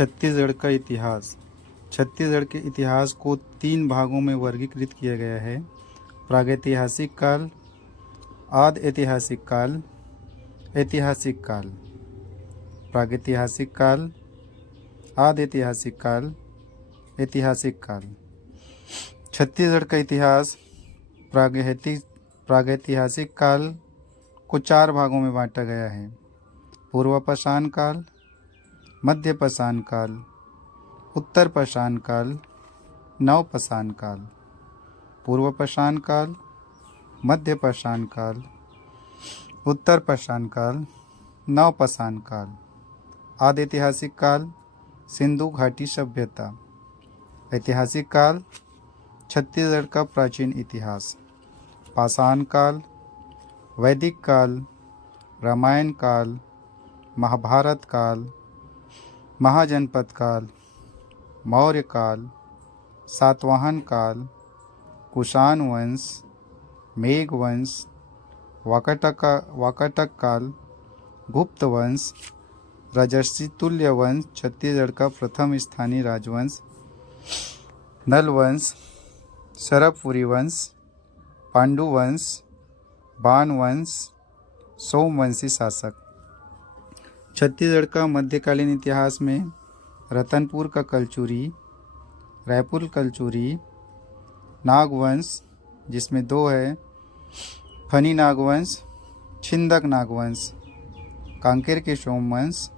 छत्तीसगढ़ का इतिहास। छत्तीसगढ़ के इतिहास को 3 भागों में वर्गीकृत किया गया है। प्रागैतिहासिक काल, आदि ऐतिहासिक काल, ऐतिहासिक काल। प्रागैतिहासिक काल, आदि ऐतिहासिक काल, ऐतिहासिक काल। छत्तीसगढ़ का इतिहास प्रागैतिहासिक काल को 4 भागों में बांटा गया है। पूर्व पाषाण काल, मध्य पाषाण काल, उत्तर पाषाण काल, नव पाषाण काल। पूर्व पाषाण काल, मध्य पाषाण काल, उत्तर पाषाण काल, नव पाषाण काल। आदि ऐतिहासिक काल, सिंधु घाटी सभ्यता। ऐतिहासिक काल, छत्तीसगढ़ का प्राचीन इतिहास। पाषाण काल, वैदिक काल, रामायण काल, महाभारत काल, महाजनपद काल, मौर्य काल, सातवाहन काल, कुषाण वंश, मेघ वंश, वाकाटक काल, गुप्त वंश, राजर्षि तुल्य वंश छत्तीसगढ़ का प्रथम स्थानीय राजवंश, नल वंश, सरबपुरी वंश, पांडु वंश, बाण वंश, सोमवंशी शासक। छत्तीसगढ़ का मध्यकालीन इतिहास में रतनपुर का कलचुरी, रायपुर कलचुरी, नागवंश जिसमें 2 है, फनी नागवंश, छिंदक नागवंश, कांकेर के सोमवंश,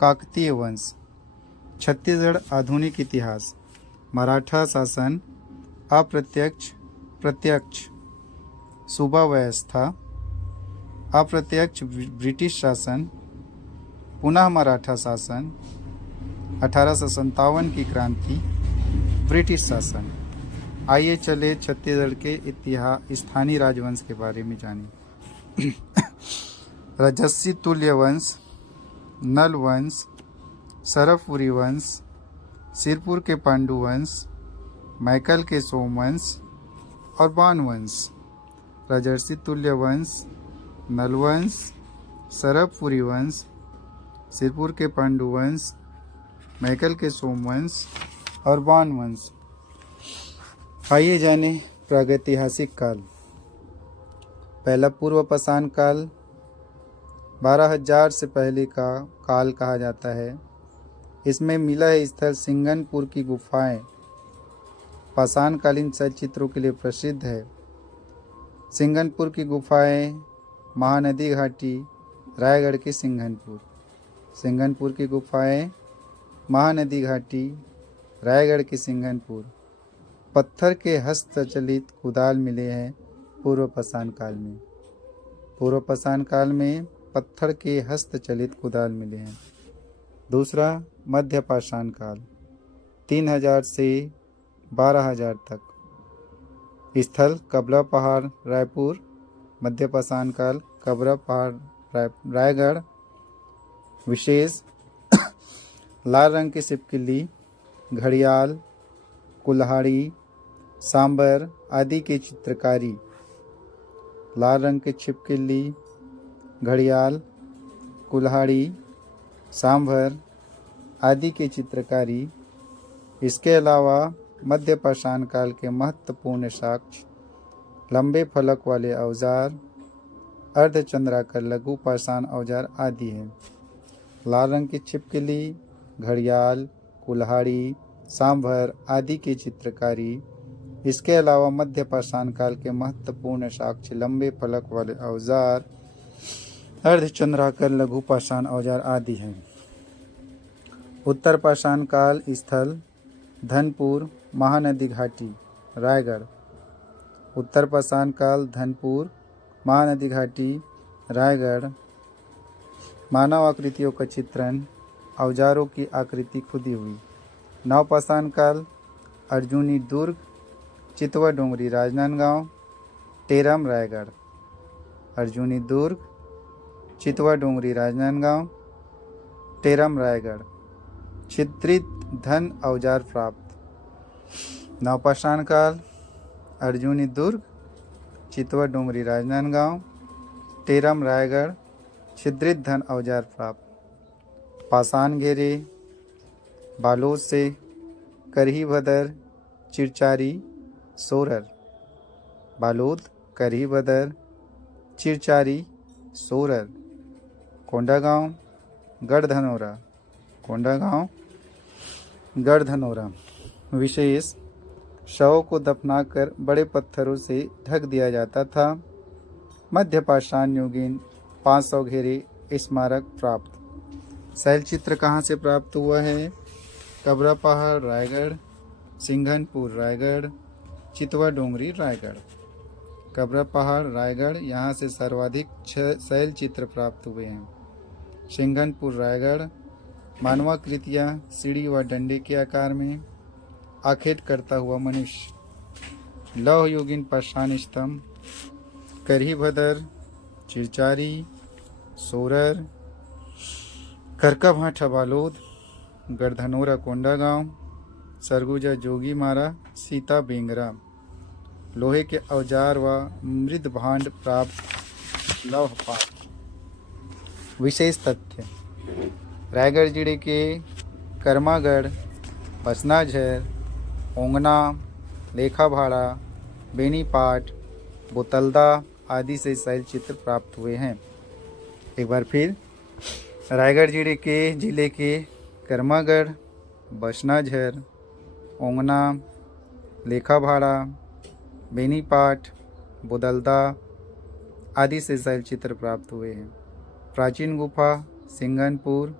काकतीय वंश। छत्तीसगढ़ आधुनिक इतिहास। मराठा शासन, अप्रत्यक्ष, प्रत्यक्ष, सूबा व्यवस्था, अप्रत्यक्ष ब्रिटिश शासन, पुनः मराठा शासन, 1857 की क्रांति, ब्रिटिश शासन। आइए चले छत्तीसगढ़ के इतिहास स्थानीय राजवंश के बारे में जानें। राजर्षि तुल्य वंश, नल वंश, सरबपुरी वंश, सिरपुर के पांडु वंश, मैकल के सोमवंश और बाण वंश। राजर्षि तुल्य वंश, नल वंश, सरबपुरी वंश, सिरपुर के पांडु वंश, मैकल के सोमवंश और बाण वंश। आइए जाने प्रागैतिहासिक काल। पहला पूर्व पाषाण काल 12,000 से पहले का काल कहा जाता है। इसमें मिला है स्थल सिंगनपुर की गुफाएं पाषाणकालीन चलचित्रों के लिए प्रसिद्ध है। सिंगनपुर की गुफाएं, महानदी घाटी, रायगढ़ के सिंगनपुर। सिंगनपुर की गुफाएं, महानदी घाटी, रायगढ़ के सिंगनपुर। पत्थर के हस्तचलित कुदाल मिले हैं पूर्व पाषाण काल में। पूर्व पाषाण काल में पत्थर के हस्तचलित कुदाल मिले हैं। दूसरा मध्य पाषाण काल 3000 से 12,000 तक। स्थल कबरा पहाड़, रायपुर। मध्य पाषाण काल कबरा पहाड़, रायगढ़। विशेष लाल रंग की छिपकली, घड़ियाल, कुल्हाड़ी, सांबर आदि की चित्रकारी। लाल रंग की छिपकली, घड़ियाल, कुल्हाड़ी, सांभर आदि की चित्रकारी। इसके अलावा मध्य पाषाण काल के महत्वपूर्ण साक्ष्य लंबे फलक वाले औजार, अर्धचंद्राकार लघु पाषाण औजार आदि हैं। लाल रंग की छिपकली, घड़ियाल, कुल्हाड़ी, सांभर आदि की चित्रकारी। इसके अलावा मध्य पाषाण काल के महत्वपूर्ण साक्ष्य लंबे फलक वाले औजार, अर्धचंद्राकार लघु पाषाण औजार आदि हैं। उत्तर पाषाण काल स्थल धनपुर, महानदी घाटी, रायगढ़। उत्तर पाषाण काल धनपुर, महानदी घाटी, रायगढ़। मानव आकृतियों का चित्रण, औजारों की आकृति खुदी हुई। नव पाषाण काल अर्जुनी दुर्ग, चितवा डोंगरी, राजनांदगांव, टेरम, रायगढ़। अर्जुनी दुर्ग, चितवा डोंगरी, राजनांदगांव, टेरम, रायगढ़। छिद्रित धन औजार प्राप्त। नवपाषाण काल अर्जुनी दुर्ग, चितवा डोंगरी, राजनांदगांव, टेरम, रायगढ़। छिद्रित धन औजार प्राप्त। पाषाण घेरे, बालोद से करही भदर चिरचारी सोरर, बालोद करही भदर चिरचारी सोरर। कोंडागांव गढ़धनौरा, कोंडागांव गढ़धनौरा। विशेष शवों को दफनाकर बड़े पत्थरों से ढक दिया जाता था। मध्य पाषाण युगीन 500 घेरे स्मारक प्राप्त। शैलचित्र कहाँ से प्राप्त हुआ है? कबरा पहाड़ रायगढ़, सिंघनपुर रायगढ़, चितवा डोंगरी रायगढ़। कबरा पहाड़ रायगढ़, यहाँ से सर्वाधिक 6 शैलचित्र प्राप्त हुए हैं। सिंघनपुर रायगढ़, मानवाकृतियाँ सीढ़ी व डंडे के आकार में, आखेट करता हुआ मनुष्य, लौह युगीन पाषाण स्तंभ, करही भदर चिरचारी सोरर, करका भाठा बालोद, गढ़धनौरा कोंडागांव, सरगुजा जोगी मारा सीता बेंगरा। लोहे के औजार व मृद भांड प्राप्त लौह पात्र। विशेष तथ्य: रायगढ़ जिले के कर्मागढ़, बसनाझर, ओंगना, लेखाभाड़ा, बेनीपाट, बोतलदा आदि से शैलचित्र प्राप्त हुए हैं। एक बार फिर, रायगढ़ जिले के कर्मागढ़, बसनाझर, ओंगना, लेखाभाड़ा, बेनीपाट, बोदलदा आदि से शैलचित्र प्राप्त हुए हैं। प्राचीन गुफा सिंघनपुर,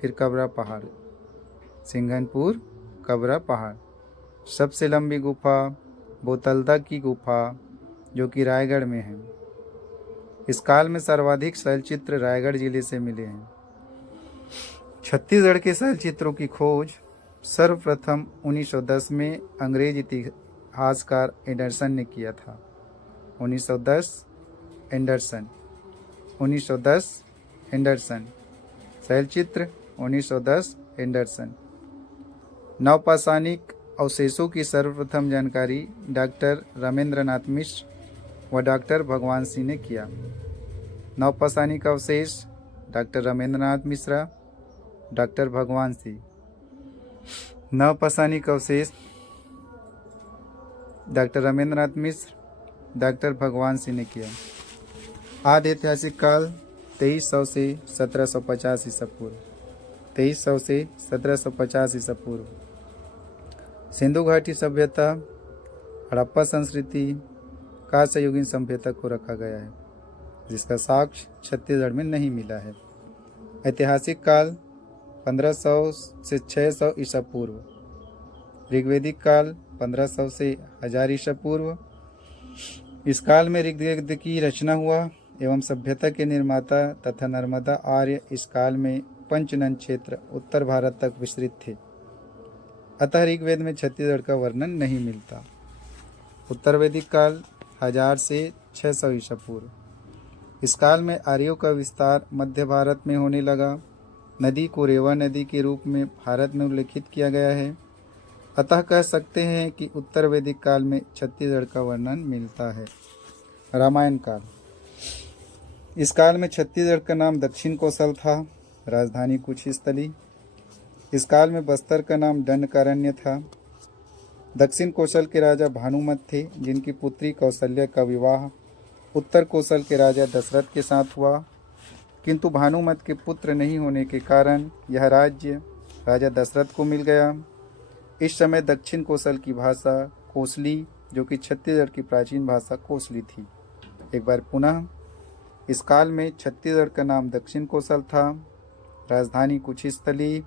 फिर कबरा पहाड़, सिंघनपुर कबरा पहाड़। सबसे लंबी गुफा बोतलदा की गुफा, जो कि रायगढ़ में है। इस काल में सर्वाधिक शैलचित्र रायगढ़ जिले से मिले हैं। छत्तीसगढ़ के शैलचित्रों की खोज सर्वप्रथम 1910 में अंग्रेज इतिहासकार एंडरसन ने किया था। 1910 एंडरसन। शैलचित्र 1910 एंडरसन। नवपाषाणिक अवशेषों की सर्वप्रथम जानकारी डॉक्टर रामेंद्रनाथ मिश्र व डॉक्टर भगवान सिंह ने किया। नवपाषाणिक अवशेष डॉक्टर रामेंद्रनाथ मिश्रा, डॉक्टर भगवान सिंह। नवपाषाणिक अवशेष डॉक्टर रामेंद्रनाथ मिश्र, डॉक्टर भगवान सिंह ने किया। आदि ऐतिहासिक काल 2300 से 1750 ईसा पूर्व। 2300 से 1750 ईसा पूर्व। सिंधु घाटी सभ्यता, हड़प्पा संस्कृति, कांस्ययुगीन सभ्यता को रखा गया है, जिसका साक्ष्य छत्तीसगढ़ में नहीं मिला है। ऐतिहासिक काल 1500 से 600 ईसा पूर्व। ऋग्वेदिक काल 1500 से 1000 ईसा पूर्व। इस काल में ऋग्वेद की रचना हुआ एवं सभ्यता के निर्माता तथा नर्मदा आर्य इस काल में पंचनन क्षेत्र उत्तर भारत तक विस्तृत थे। अतः ऋग्वेद में छत्तीसगढ़ का वर्णन नहीं मिलता। उत्तर वैदिक काल 1000 से 600 ईसा पूर्व। इस काल में आर्यों का विस्तार मध्य भारत में होने लगा। नदी को रेवा नदी के रूप में भारत में उल्लेखित किया गया है। अतः कह सकते हैं कि उत्तर वैदिक काल में छत्तीसगढ़ का वर्णन मिलता है। रामायण काल। इस काल में छत्तीसगढ़ का नाम दक्षिण कौशल था, राजधानी कुशीस्थली। इस काल में बस्तर का नाम दंडकारण्य था। दक्षिण कौशल के राजा भानुमत थे, जिनकी पुत्री कौशल्या का विवाह उत्तर कौशल के राजा दशरथ के साथ हुआ, किंतु भानुमत के पुत्र नहीं होने के कारण यह राज्य राजा दशरथ को मिल गया। इस समय दक्षिण कौशल की भाषा कोसली, जो कि छत्तीसगढ़ की प्राचीन भाषा कोसली थी। एक बार पुनः, इस काल में छत्तीसगढ़ का नाम दक्षिण कौशल था, राजधानी कुशीस्थली।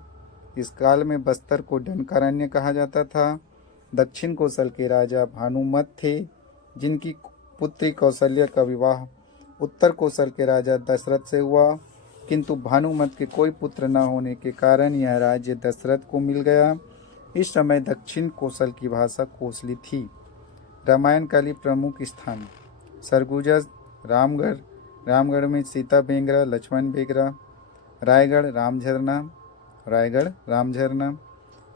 इस काल में बस्तर को दंडकारण्य कहा जाता था। दक्षिण कौशल के राजा भानुमत थे, जिनकी पुत्री कौशल्या का विवाह उत्तर कौशल के राजा दशरथ से हुआ, किंतु भानुमत के कोई पुत्र न होने के कारण यह राज्य दशरथ को मिल गया। इस समय दक्षिण कौशल की भाषा कोसली थी। रामायण काली प्रमुख स्थान: सरगुजा रामगढ़, रामगढ़ में सीता बेंगरा, लक्ष्मण बेगरा। रायगढ़ रामझरना।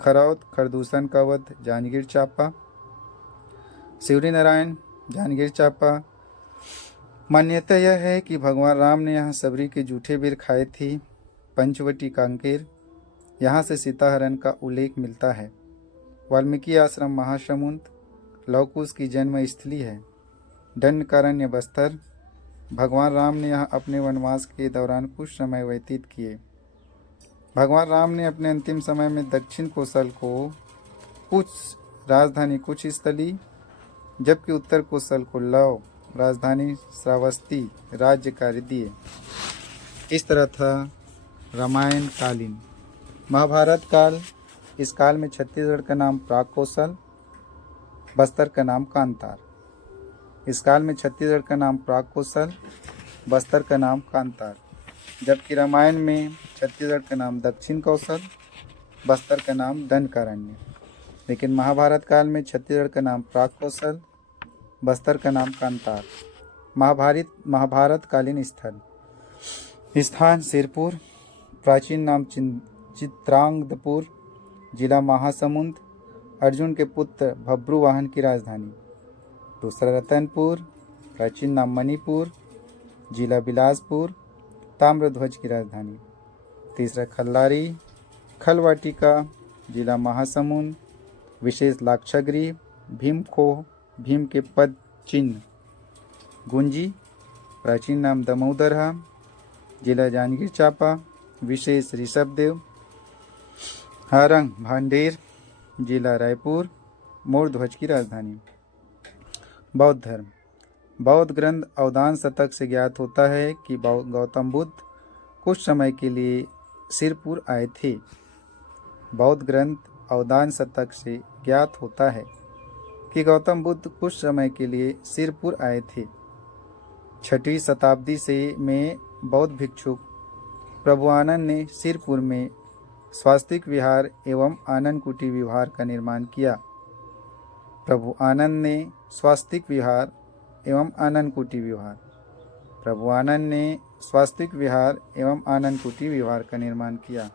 खरौद खरदूषण का वध, जांजगीर चांपा। शिवरी नारायण, जांजगीर चांपा। मान्यता यह है कि भगवान राम ने यहाँ सबरी के जूठे बेर खाए थे। पंचवटी कांकेर। यहाँ से सीताहरण का उल्लेख मिलता है। वाल्मीकि आश्रम महासमुंद लवकुश की जन्म स्थली है। दंडकारण्य बस्तर। भगवान राम ने यहाँ अपने वनवास के दौरान कुछ समय व्यतीत किए। भगवान राम ने अपने अंतिम समय में दक्षिण कोसल को कुछ राजधानी कुछ स्थली, जबकि उत्तर कोसल को लव राजधानी श्रावस्ती राज्य कार्य दिए। इस तरह था रामायण कालीन। महाभारत काल, इस काल में छत्तीसगढ़ का नाम प्राक कोसल, बस्तर का नाम कांतार। इस काल में छत्तीसगढ़ का नाम प्राक कोसल, बस्तर का नाम कांतार, जबकि रामायण में छत्तीसगढ़ का नाम दक्षिण कौशल, बस्तर का नाम दंडकारण्य। लेकिन महाभारत काल में छत्तीसगढ़ का नाम प्राक कौशल, बस्तर का नाम कांतार। महाभारत कालीन स्थान सिरपुर, प्राचीन नाम चित्रांगदपुर, जिला महासमुंद, अर्जुन के पुत्र भब्रुवाहन की राजधानी। दूसरा रतनपुर, प्राचीन नाम मणिपुर, जिला बिलासपुर, ताम्रध्वज की राजधानी। तीसरा खल्लारी, खलवाटिका, जिला महासमुंद, विशेष लाक्षागृह, भीमखोह, भीम के पद चिन्ह। गुंजी, प्राचीन नाम दमोदरहा, जिला जांजगीर चांपा, विशेष ऋषभदेव। हारंग भांडेर, जिला रायपुर, मोर ध्वज की राजधानी। बौद्ध धर्म। बौद्ध ग्रंथ अवदान शतक से ज्ञात होता है कि गौतम बुद्ध कुछ समय के लिए सिरपुर आए थे। बौद्ध ग्रंथ अवदान शतक से ज्ञात होता है कि गौतम बुद्ध कुछ समय के लिए सिरपुर आए थे। 6वीं शताब्दी में बौद्ध भिक्षुक प्रभु आनंद ने सिरपुर में स्वास्तिक विहार एवं आनंद कुटी विहार का निर्माण किया। प्रभु आनंद ने स्वास्तिक विहार एवं आनंद कुटी विहार प्रभु आनंद ने स्वास्तिक विहार एवं आनंद कुटी विहार का निर्माण किया।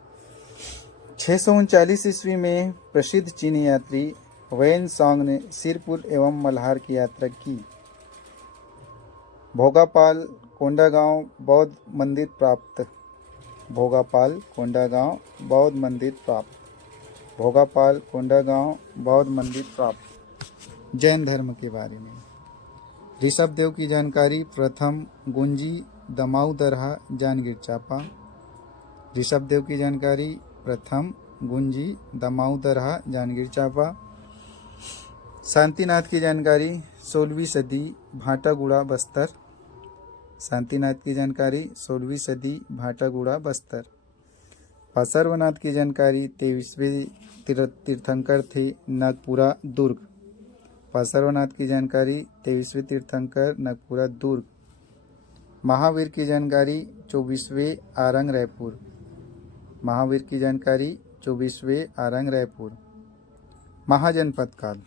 639 ईस्वी में प्रसिद्ध चीनी यात्री वेन सॉन्ग ने सिरपुर एवं मल्हार की यात्रा की। भोगापाल कोंडागांव बौद्ध मंदिर प्राप्त। भोगापाल कोंडागांव बौद्ध मंदिर प्राप्त। भोगापाल कोंडागांव बौद्ध मंदिर प्राप्त। जैन धर्म के बारे में ऋषभदेव की जानकारी। प्रथम गुंजी दमाऊ दरहा जांजगीर चांपा। ऋषभदेव की जानकारी। प्रथम गुंजी दमाऊ दरहा जांजगीर चांपा। शांतिनाथ की जानकारी 16वीं सदी भाटागुड़ा बस्तर। शांतिनाथ की जानकारी 16वीं सदी भाटागुड़ा बस्तर। पार्श्वनाथ की जानकारी 23वें तीर्थंकर थे नागपुरा दुर्ग। पार्श्वनाथ की जानकारी 23वें तीर्थंकर नागपुरा दुर्ग। महावीर की जानकारी 24वें आरंग रायपुर। महावीर की जानकारी 24वें आरंग रायपुर। महाजनपद काल।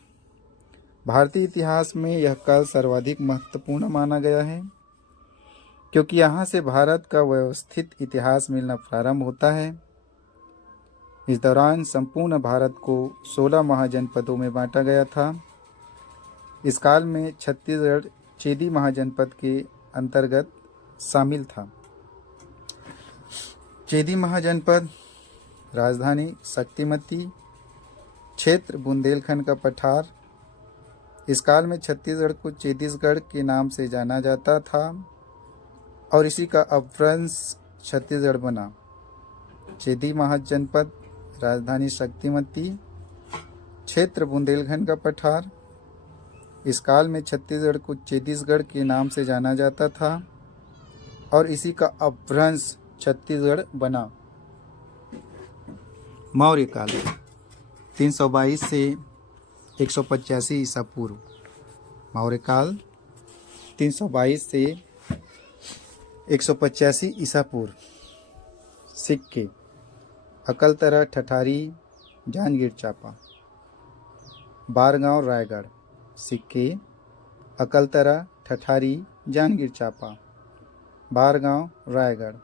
भारतीय इतिहास में यह काल सर्वाधिक महत्वपूर्ण माना गया है, क्योंकि यहाँ से भारत का व्यवस्थित इतिहास मिलना प्रारंभ होता है। इस दौरान संपूर्ण भारत को 16 महाजनपदों में बांटा गया था। इस काल में छत्तीसगढ़ चेदी महाजनपद के अंतर्गत शामिल था। चेदी महाजनपद, राजधानी शक्तिमती, क्षेत्र बुंदेलखंड का पठार। इस काल में छत्तीसगढ़ को चेदीसगढ़ के नाम से जाना जाता था और इसी का अपभ्रंश छत्तीसगढ़ बना। चेदी महाजनपद, राजधानी शक्तिमती, क्षेत्र बुंदेलखंड का पठार। इस काल में छत्तीसगढ़ को चेदीसगढ़ के नाम से जाना जाता था और इसी का अपभ्रंश छत्तीसगढ़ बना। मौर्य काल 322 से 185 ईसा पूर्व। मौर्य काल 322 से 185 ईसा पूर्व। सिक्के अकलतरा ठठारी जांजगीर चांपा। बारगांव रायगढ़। सिक्के अकलतरा ठठारी जांजगीर चांपा। बारगांव रायगढ़।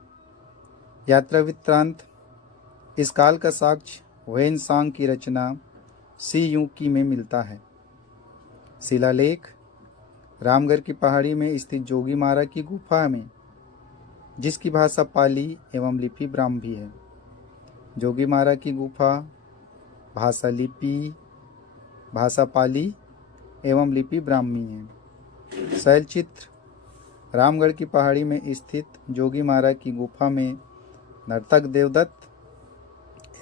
यात्रा वृत्तांत। इस काल का साक्ष्य वेन सांग की रचना सी यूकी में मिलता है। शिलालेख रामगढ़ की पहाड़ी में स्थित जोगीमारा की गुफा में, जिसकी भाषा पाली एवं लिपि ब्राह्मी है। जोगीमारा की गुफा, भाषा पाली एवं लिपि ब्राह्मी है। शैलचित्र रामगढ़ की पहाड़ी में स्थित जोगीमारा की गुफा में नर्तक देवदत्त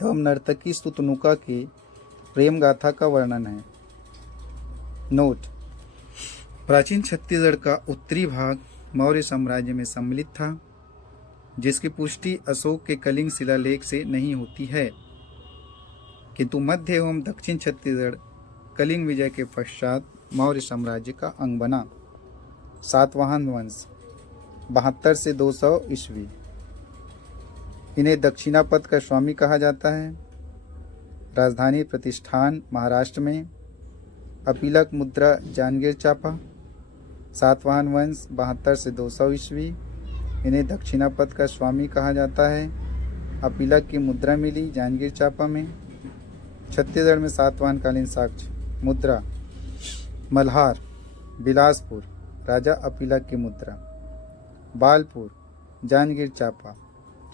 एवं नर्तकी स्तुतनुका की प्रेम गाथा का वर्णन है। नोट: प्राचीन छत्तीसगढ़ का उत्तरी भाग मौर्य साम्राज्य में सम्मिलित था, जिसकी पुष्टि अशोक के कलिंग शिलालेख से नहीं होती है, किंतु मध्य एवं दक्षिण छत्तीसगढ़ कलिंग विजय के पश्चात मौर्य साम्राज्य का अंग बना। सातवाहन वंश 72 से 200 ईस्वी। इन्हें दक्षिणापथ का स्वामी कहा जाता है। राजधानी प्रतिष्ठान महाराष्ट्र में। अपीलक मुद्रा जांजगीर चांपा। सातवाहन वंश 72 से 200 ईस्वी। इन्हें दक्षिणापथ का स्वामी कहा जाता है। अपीलक की मुद्रा मिली जांजगीर चांपा में। छत्तीसगढ़ में सातवाहन कालीन साक्ष्य मुद्रा मल्हार बिलासपुर राजा अपीलक की मुद्रा। बालपुर जांजगीर चांपा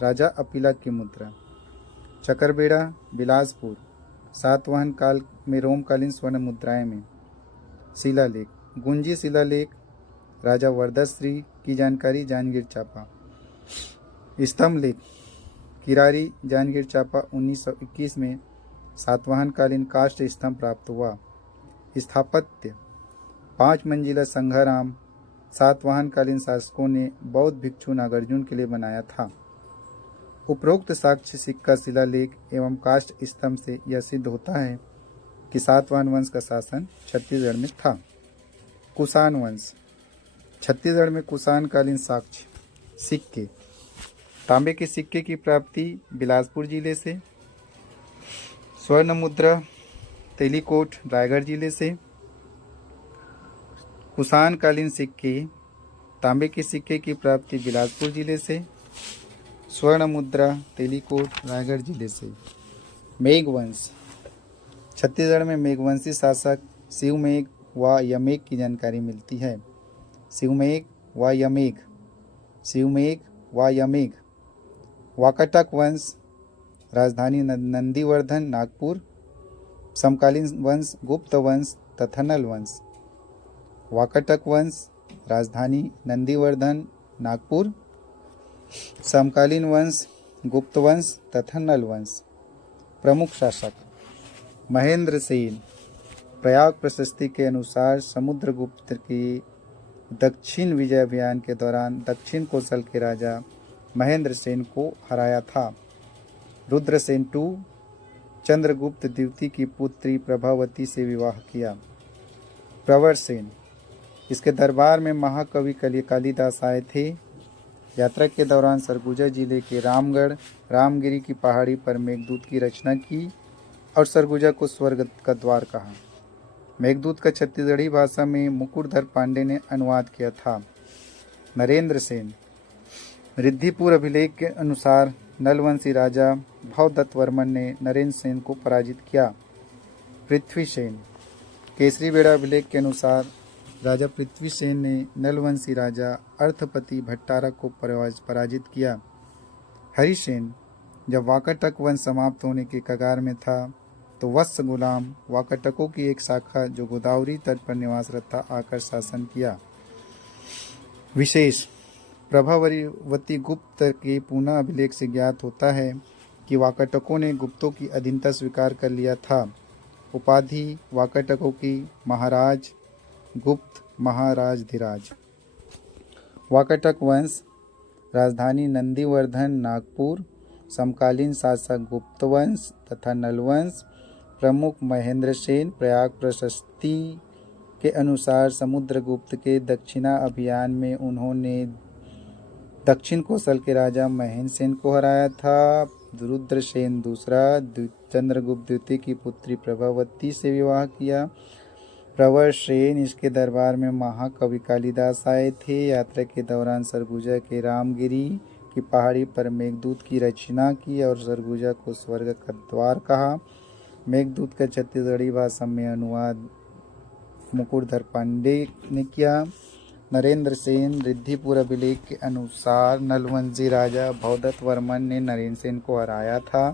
राजा अपीलक की मुद्रा। चकरबेड़ा बिलासपुर सातवाहन काल में रोमकालीन स्वर्ण मुद्राएं में। शिलालेख गुंजी शिलालेख राजा वरदश्री की जानकारी जांजगीर चांपा। स्तंभ लेख किरारी जांजगीर चांपा 1921 में सातवाहन कालीन काष्ठ स्तंभ प्राप्त हुआ। स्थापत्य 5 मंजिला संघाराम सातवाहन कालीन शासकों ने बौद्ध भिक्षु नागार्जुन के लिए बनाया था। उपरोक्त साक्ष्य सिक्का शिलालेख एवं काष्ठ स्तंभ से यह सिद्ध होता है कि सातवाहन वंश का शासन छत्तीसगढ़ में था। कुषाण वंश छत्तीसगढ़ में कुषाण कालीन साक्ष्य सिक्के। तांबे के सिक्के की प्राप्ति बिलासपुर जिले से। स्वर्ण मुद्रा तेलीकोट रायगढ़ जिले से। कुषाण कालीन सिक्के तांबे के सिक्के की प्राप्ति बिलासपुर जिले से। स्वर्ण मुद्रा तेलीकोट रायगढ़ जिले से। मेघवंश छत्तीसगढ़ में मेघवंशी शासक शिवमेघ व यमेघ की जानकारी मिलती है। शिवमेघ व यमेघ। शिवमेघ व यमेघ। वाकाटक वंश राजधानी नंदीवर्धन नागपुर। समकालीन वंश गुप्त वंश तथा नल वंश। वाकाटक वंश राजधानी नंदीवर्धन नागपुर। समकालीन वंश गुप्त वंश तथा नल वंश। प्रमुख शासक महेंद्र सेन। प्रयाग प्रशस्ति के अनुसार समुद्रगुप्त के दक्षिण विजय अभियान के दौरान दक्षिण कोसल के राजा महेंद्र सेन को हराया था। रुद्रसेन II चंद्रगुप्त द्वितीय की पुत्री प्रभावती से विवाह किया। प्रवर सेन इसके दरबार में महाकवि कालिदास आए थे। यात्रा के दौरान सरगुजा जिले के रामगढ़ रामगिरी की पहाड़ी पर मेघदूत की रचना की और सरगुजा को स्वर्ग का द्वार कहा। मेघदूत का छत्तीसगढ़ी भाषा में मुकुटधर पांडे ने अनुवाद किया था। नरेंद्र सेन रिद्धिपुर अभिलेख के अनुसार नलवंशी राजा भवदत्त वर्मन ने नरेंद्र सेन को पराजित किया। पृथ्वी सेन केसरी बेड़ा अभिलेख के अनुसार राजा पृथ्वी सेन ने नलवंशी राजा अर्थपति भट्टारक को पराजित किया। हरिसेन जब वाकाटक वंश समाप्त होने के कगार में था तो वत्स गुलाम वाकाटकों की एक शाखा जो गोदावरी तट पर निवासरत था आकर शासन किया। विशेष प्रभावती गुप्त के पूना अभिलेख से ज्ञात होता है कि वाकाटकों ने गुप्तों की अधीनता स्वीकार कर लिया था। उपाधि वाकाटकों की महाराज गुप्त महाराज धीराज। वाकाटक वंश राजधानी नंदीवर्धन नागपुर। समकालीन शासक गुप्त वंश तथा नलवंश। प्रमुख महेंद्र सेन। प्रयाग प्रशस्ति के अनुसार समुद्रगुप्त के दक्षिणा अभियान में उन्होंने दक्षिण कोसल के राजा महेंद्र सेन को हराया था। रुद्रसेन II चंद्रगुप्त द्वितीय की पुत्री प्रभावती से विवाह किया। प्रवर सेन इसके दरबार में महाकवि कालिदास आए थे। यात्रा के दौरान सरगुजा के रामगिरी की पहाड़ी पर मेघदूत की रचना की और सरगुजा को स्वर्ग का द्वार कहा। मेघदूत का छत्तीसगढ़ी भाषा में अनुवाद मुकुटधर पांडे ने किया। नरेंद्र सेन रिद्धिपुर अभिलेख के अनुसार नलवंशी राजा भवदत्त वर्मन ने नरेंद्र सेन को हराया था।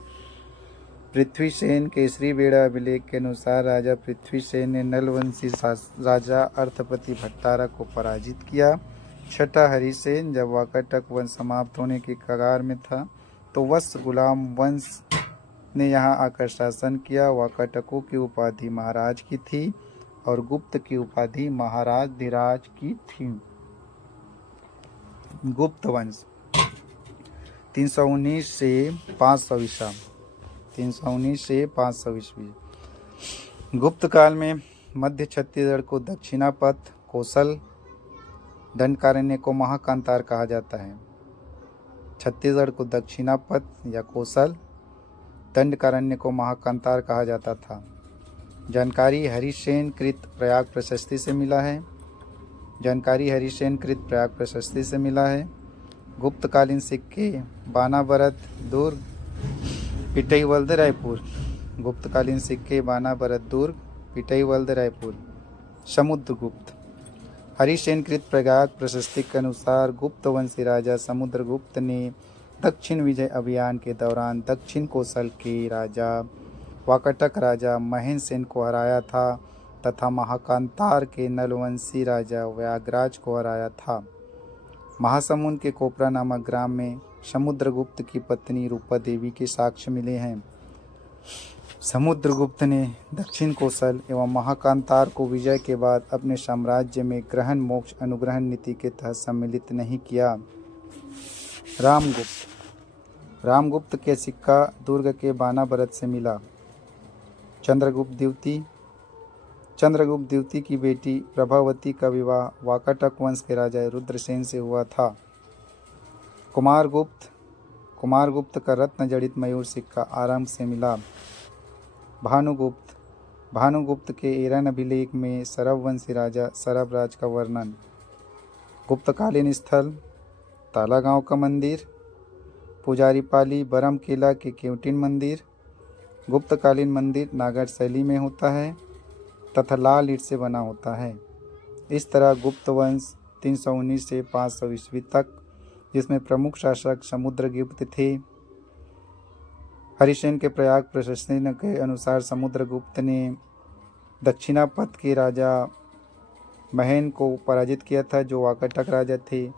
पृथ्वीसेन केसरी बेड़ा अभिलेख के अनुसार राजा पृथ्वीसेन ने नलवंशी राजा अर्थपति भट्टारक को पराजित किया। छठा हरिसेन, जब वाकाटक वंश समाप्त होने की कगार में था तो वत्स गुलाम वंश ने यहाँ आकर शासन किया। वाकाटकों की उपाधि महाराज की थी और गुप्त की उपाधि महाराज धीराज की थी। गुप्त वंश 319 से 500 ईसा 319 से 500 ईस्वी। गुप्त काल में मध्य छत्तीसगढ़ को दक्षिणापथ, कोसल, दंडकारण्य को महाकांतार कहा जाता है। छत्तीसगढ़ को दक्षिणापथ या कोसल, दंडकारण्य को महाकांतार कहा जाता था। जानकारी हरिसेन कृत प्रयाग प्रशस्ति से मिला है। गुप्तकालीन सिक्के बानाबरत दुर्ग, पिटईवल्द रायपुर। समुद्रगुप्त हरिसेनकृत प्रयाग प्रशस्ति के अनुसार गुप्तवंशी राजा समुद्रगुप्त ने दक्षिण विजय अभियान के दौरान दक्षिण कोसल के राजा वाकाटक राजा महेंद्र सेन को हराया था तथा महाकांतार के नलवंशी राजा व्यागराज को हराया था। महासमुंद के कोपरा नामक ग्राम में समुद्रगुप्त की पत्नी रूपा देवी के साक्ष्य मिले हैं। समुद्रगुप्त ने दक्षिण कोसल एवं महाकांतार को विजय के बाद अपने साम्राज्य में ग्रहण मोक्ष अनुग्रहण नीति के तहत सम्मिलित नहीं किया। रामगुप्त के सिक्का दुर्ग के बानाबरत से मिला। चंद्रगुप्त द्वितीय की बेटी प्रभावती का विवाह वाकाटक वंश के राजा रुद्रसेन से हुआ था। कुमारगुप्त का रत्न जड़ित मयूर सिक्का आरंभ से मिला। भानुगुप्त के एरन अभिलेख में सरबवंशी राजा सरबराज का वर्णन। गुप्तकालीन स्थल तालागांव का मंदिर, पुजारीपाली बरम किला के केवटिन मंदिर। गुप्तकालीन मंदिर नागर शैली में होता है तथा लाल ईंट से बना होता है। इस तरह गुप्त वंश 319 से 500 ईस्वी तक, जिसमें प्रमुख शासक समुद्रगुप्त थे। हरिसेन के प्रयाग प्रशस्ति के अनुसार समुद्रगुप्त ने दक्षिणापथ के राजा महेन को पराजित किया था, जो वाकाटक राजा थे,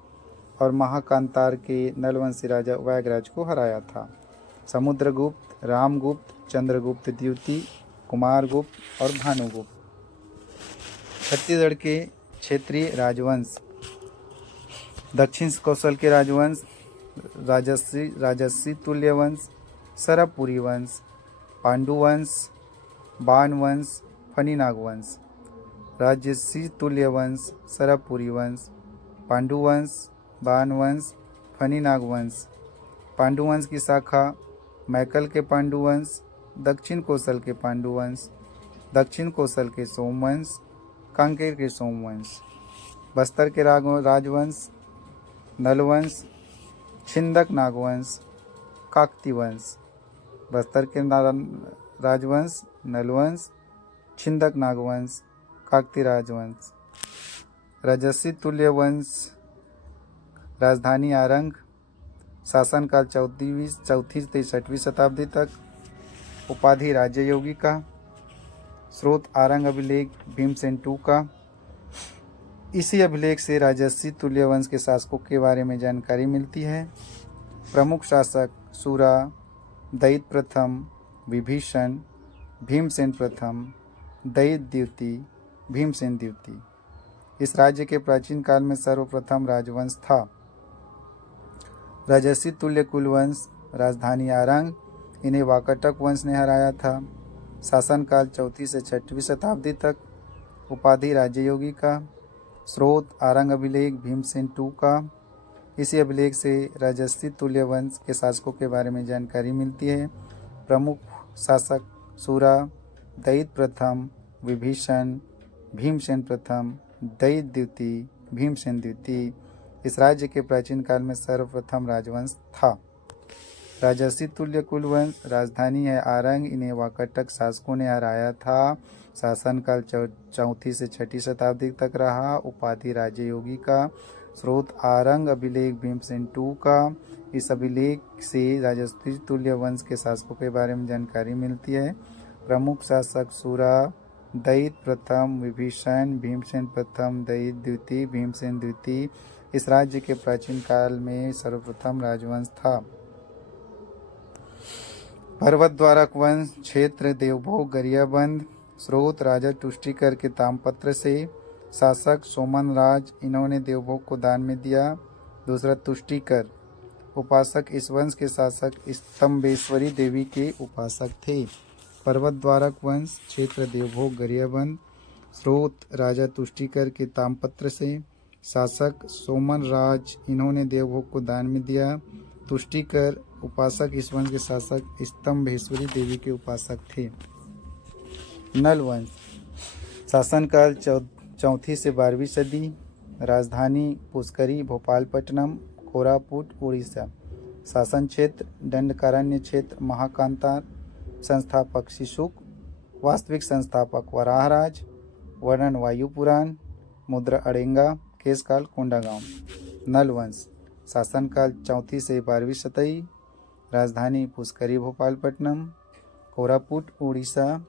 और महाकांतार के नलवंशी राजा व्यागराज को हराया था। समुद्रगुप्त, रामगुप्त, चंद्रगुप्त द्वितीय, कुमारगुप्त और भानुगुप्त। छत्तीसगढ़ के क्षेत्रीय राजवंश। दक्षिण कोसल के राजवंश राजसी तुल्य वंश, सरबपुरी वंश, पांडु वंश, बाण वंश, फणिनाग वंश। राजसी तुल्य वंश, सरबपुरी वंश, पांडु वंश, बाण वंश, फणिनाग वंश। पांडु वंश की शाखा मैकल के पांडु वंश, दक्षिण कोसल के पांडु वंश, दक्षिण कोसल के सोमवंश, कांकेर के सोमवंश। बस्तर के राजवंश नलवंश, छिंदक नागवंश, काकती वंश। बस्तर के राजवंश नलवंश, छिंदक नागवंश, काकती राजवंश। राजसी तुल्य वंश राजधानी आरंग, शासनकाल 4वीं से 6वीं शताब्दी तक। उपाधि राज्य योगी का। स्रोत आरंग अभिलेख भीमसेन II का। इसी अभिलेख से राजसी तुल्य वंश के शासकों के बारे में जानकारी मिलती है। प्रमुख शासक सूरा, दैत प्रथम, विभीषण, भीमसेन प्रथम, दैत द्वितीय, भीमसेन द्वितीय। इस राज्य के प्राचीन काल में सर्वप्रथम राजवंश था। राजसी तुल्य कुलवंश राजधानी आरंग, इन्हें वाकाटक वंश ने हराया था। शासनकाल 4वीं से 6वीं शताब्दी तक। उपाधि राज्ययोगी का। स्रोत आरंग अभिलेख भीमसेन II का। इसी अभिलेख से राजसी तुल्य वंश के शासकों के बारे में जानकारी मिलती है। प्रमुख शासक सूरा, दैत प्रथम, विभीषण, भीमसेन प्रथम, दैत द्वितीय, भीमसेन द्वितीय। इस राज्य के प्राचीन काल में सर्वप्रथम राजवंश था। राजसी तुल्य कुलवंश राजधानी है आरंग, इन्हें वाकाटक शासकों ने हराया था। शासनकाल 4वीं से 6वीं शताब्दी तक रहा। उपाधि राज्ययोगी का। स्रोत आरंग अभिलेख भीमसेन 2 का। इस अभिलेख से राजस्थी तुल्य वंश के शासकों के बारे में जानकारी मिलती है। प्रमुख शासक सूरा दैत प्रथम, विभीषण, भीमसेन प्रथम, दैत द्वितीय, भीमसेन द्वितीय। इस राज्य के प्राचीन काल में सर्वप्रथम राजवंश था। पर्वत द्वारक वंश, क्षेत्र देवभोग गरियाबंद। स्रोत राजा तुष्टिकर के ताम्रपत्र से। शासक सोमन राज, इन्होंने देवभोग को दान में दिया। दूसरा तुष्टिकर। उपासक इस वंश के शासक स्तंभेश्वरी देवी के उपासक थे। पर्वत द्वारक वंश, क्षेत्र देवभोग गरियाबंद। स्रोत राजा तुष्टिकर के ताम्रपत्र से। शासक सोमन राज, इन्होंने देवभोग को दान में दिया। तुष्टिकर उपासक इस वंश के शासक स्तंभेश्वरी देवी के उपासक थे। नल वंश, शासनकाल 4वीं से 12वीं सदी। राजधानी पुष्करी, भोपालपट्टनम, कोरापुट, उड़ीसा। शासन क्षेत्र दंडकारण्य क्षेत्र, महाकांतार। संस्थापक शिशुक, वास्तविक संस्थापक वराहराज। वर्णन वायु पुराण। मुद्रा अड़ेंगा, केशकाल कोंडागांव। नल वंश, शासनकाल 4वीं से 12वीं शताब्दी। राजधानी पुष्करी, भोपालपट्टनम, कोरापुट, उड़ीसा।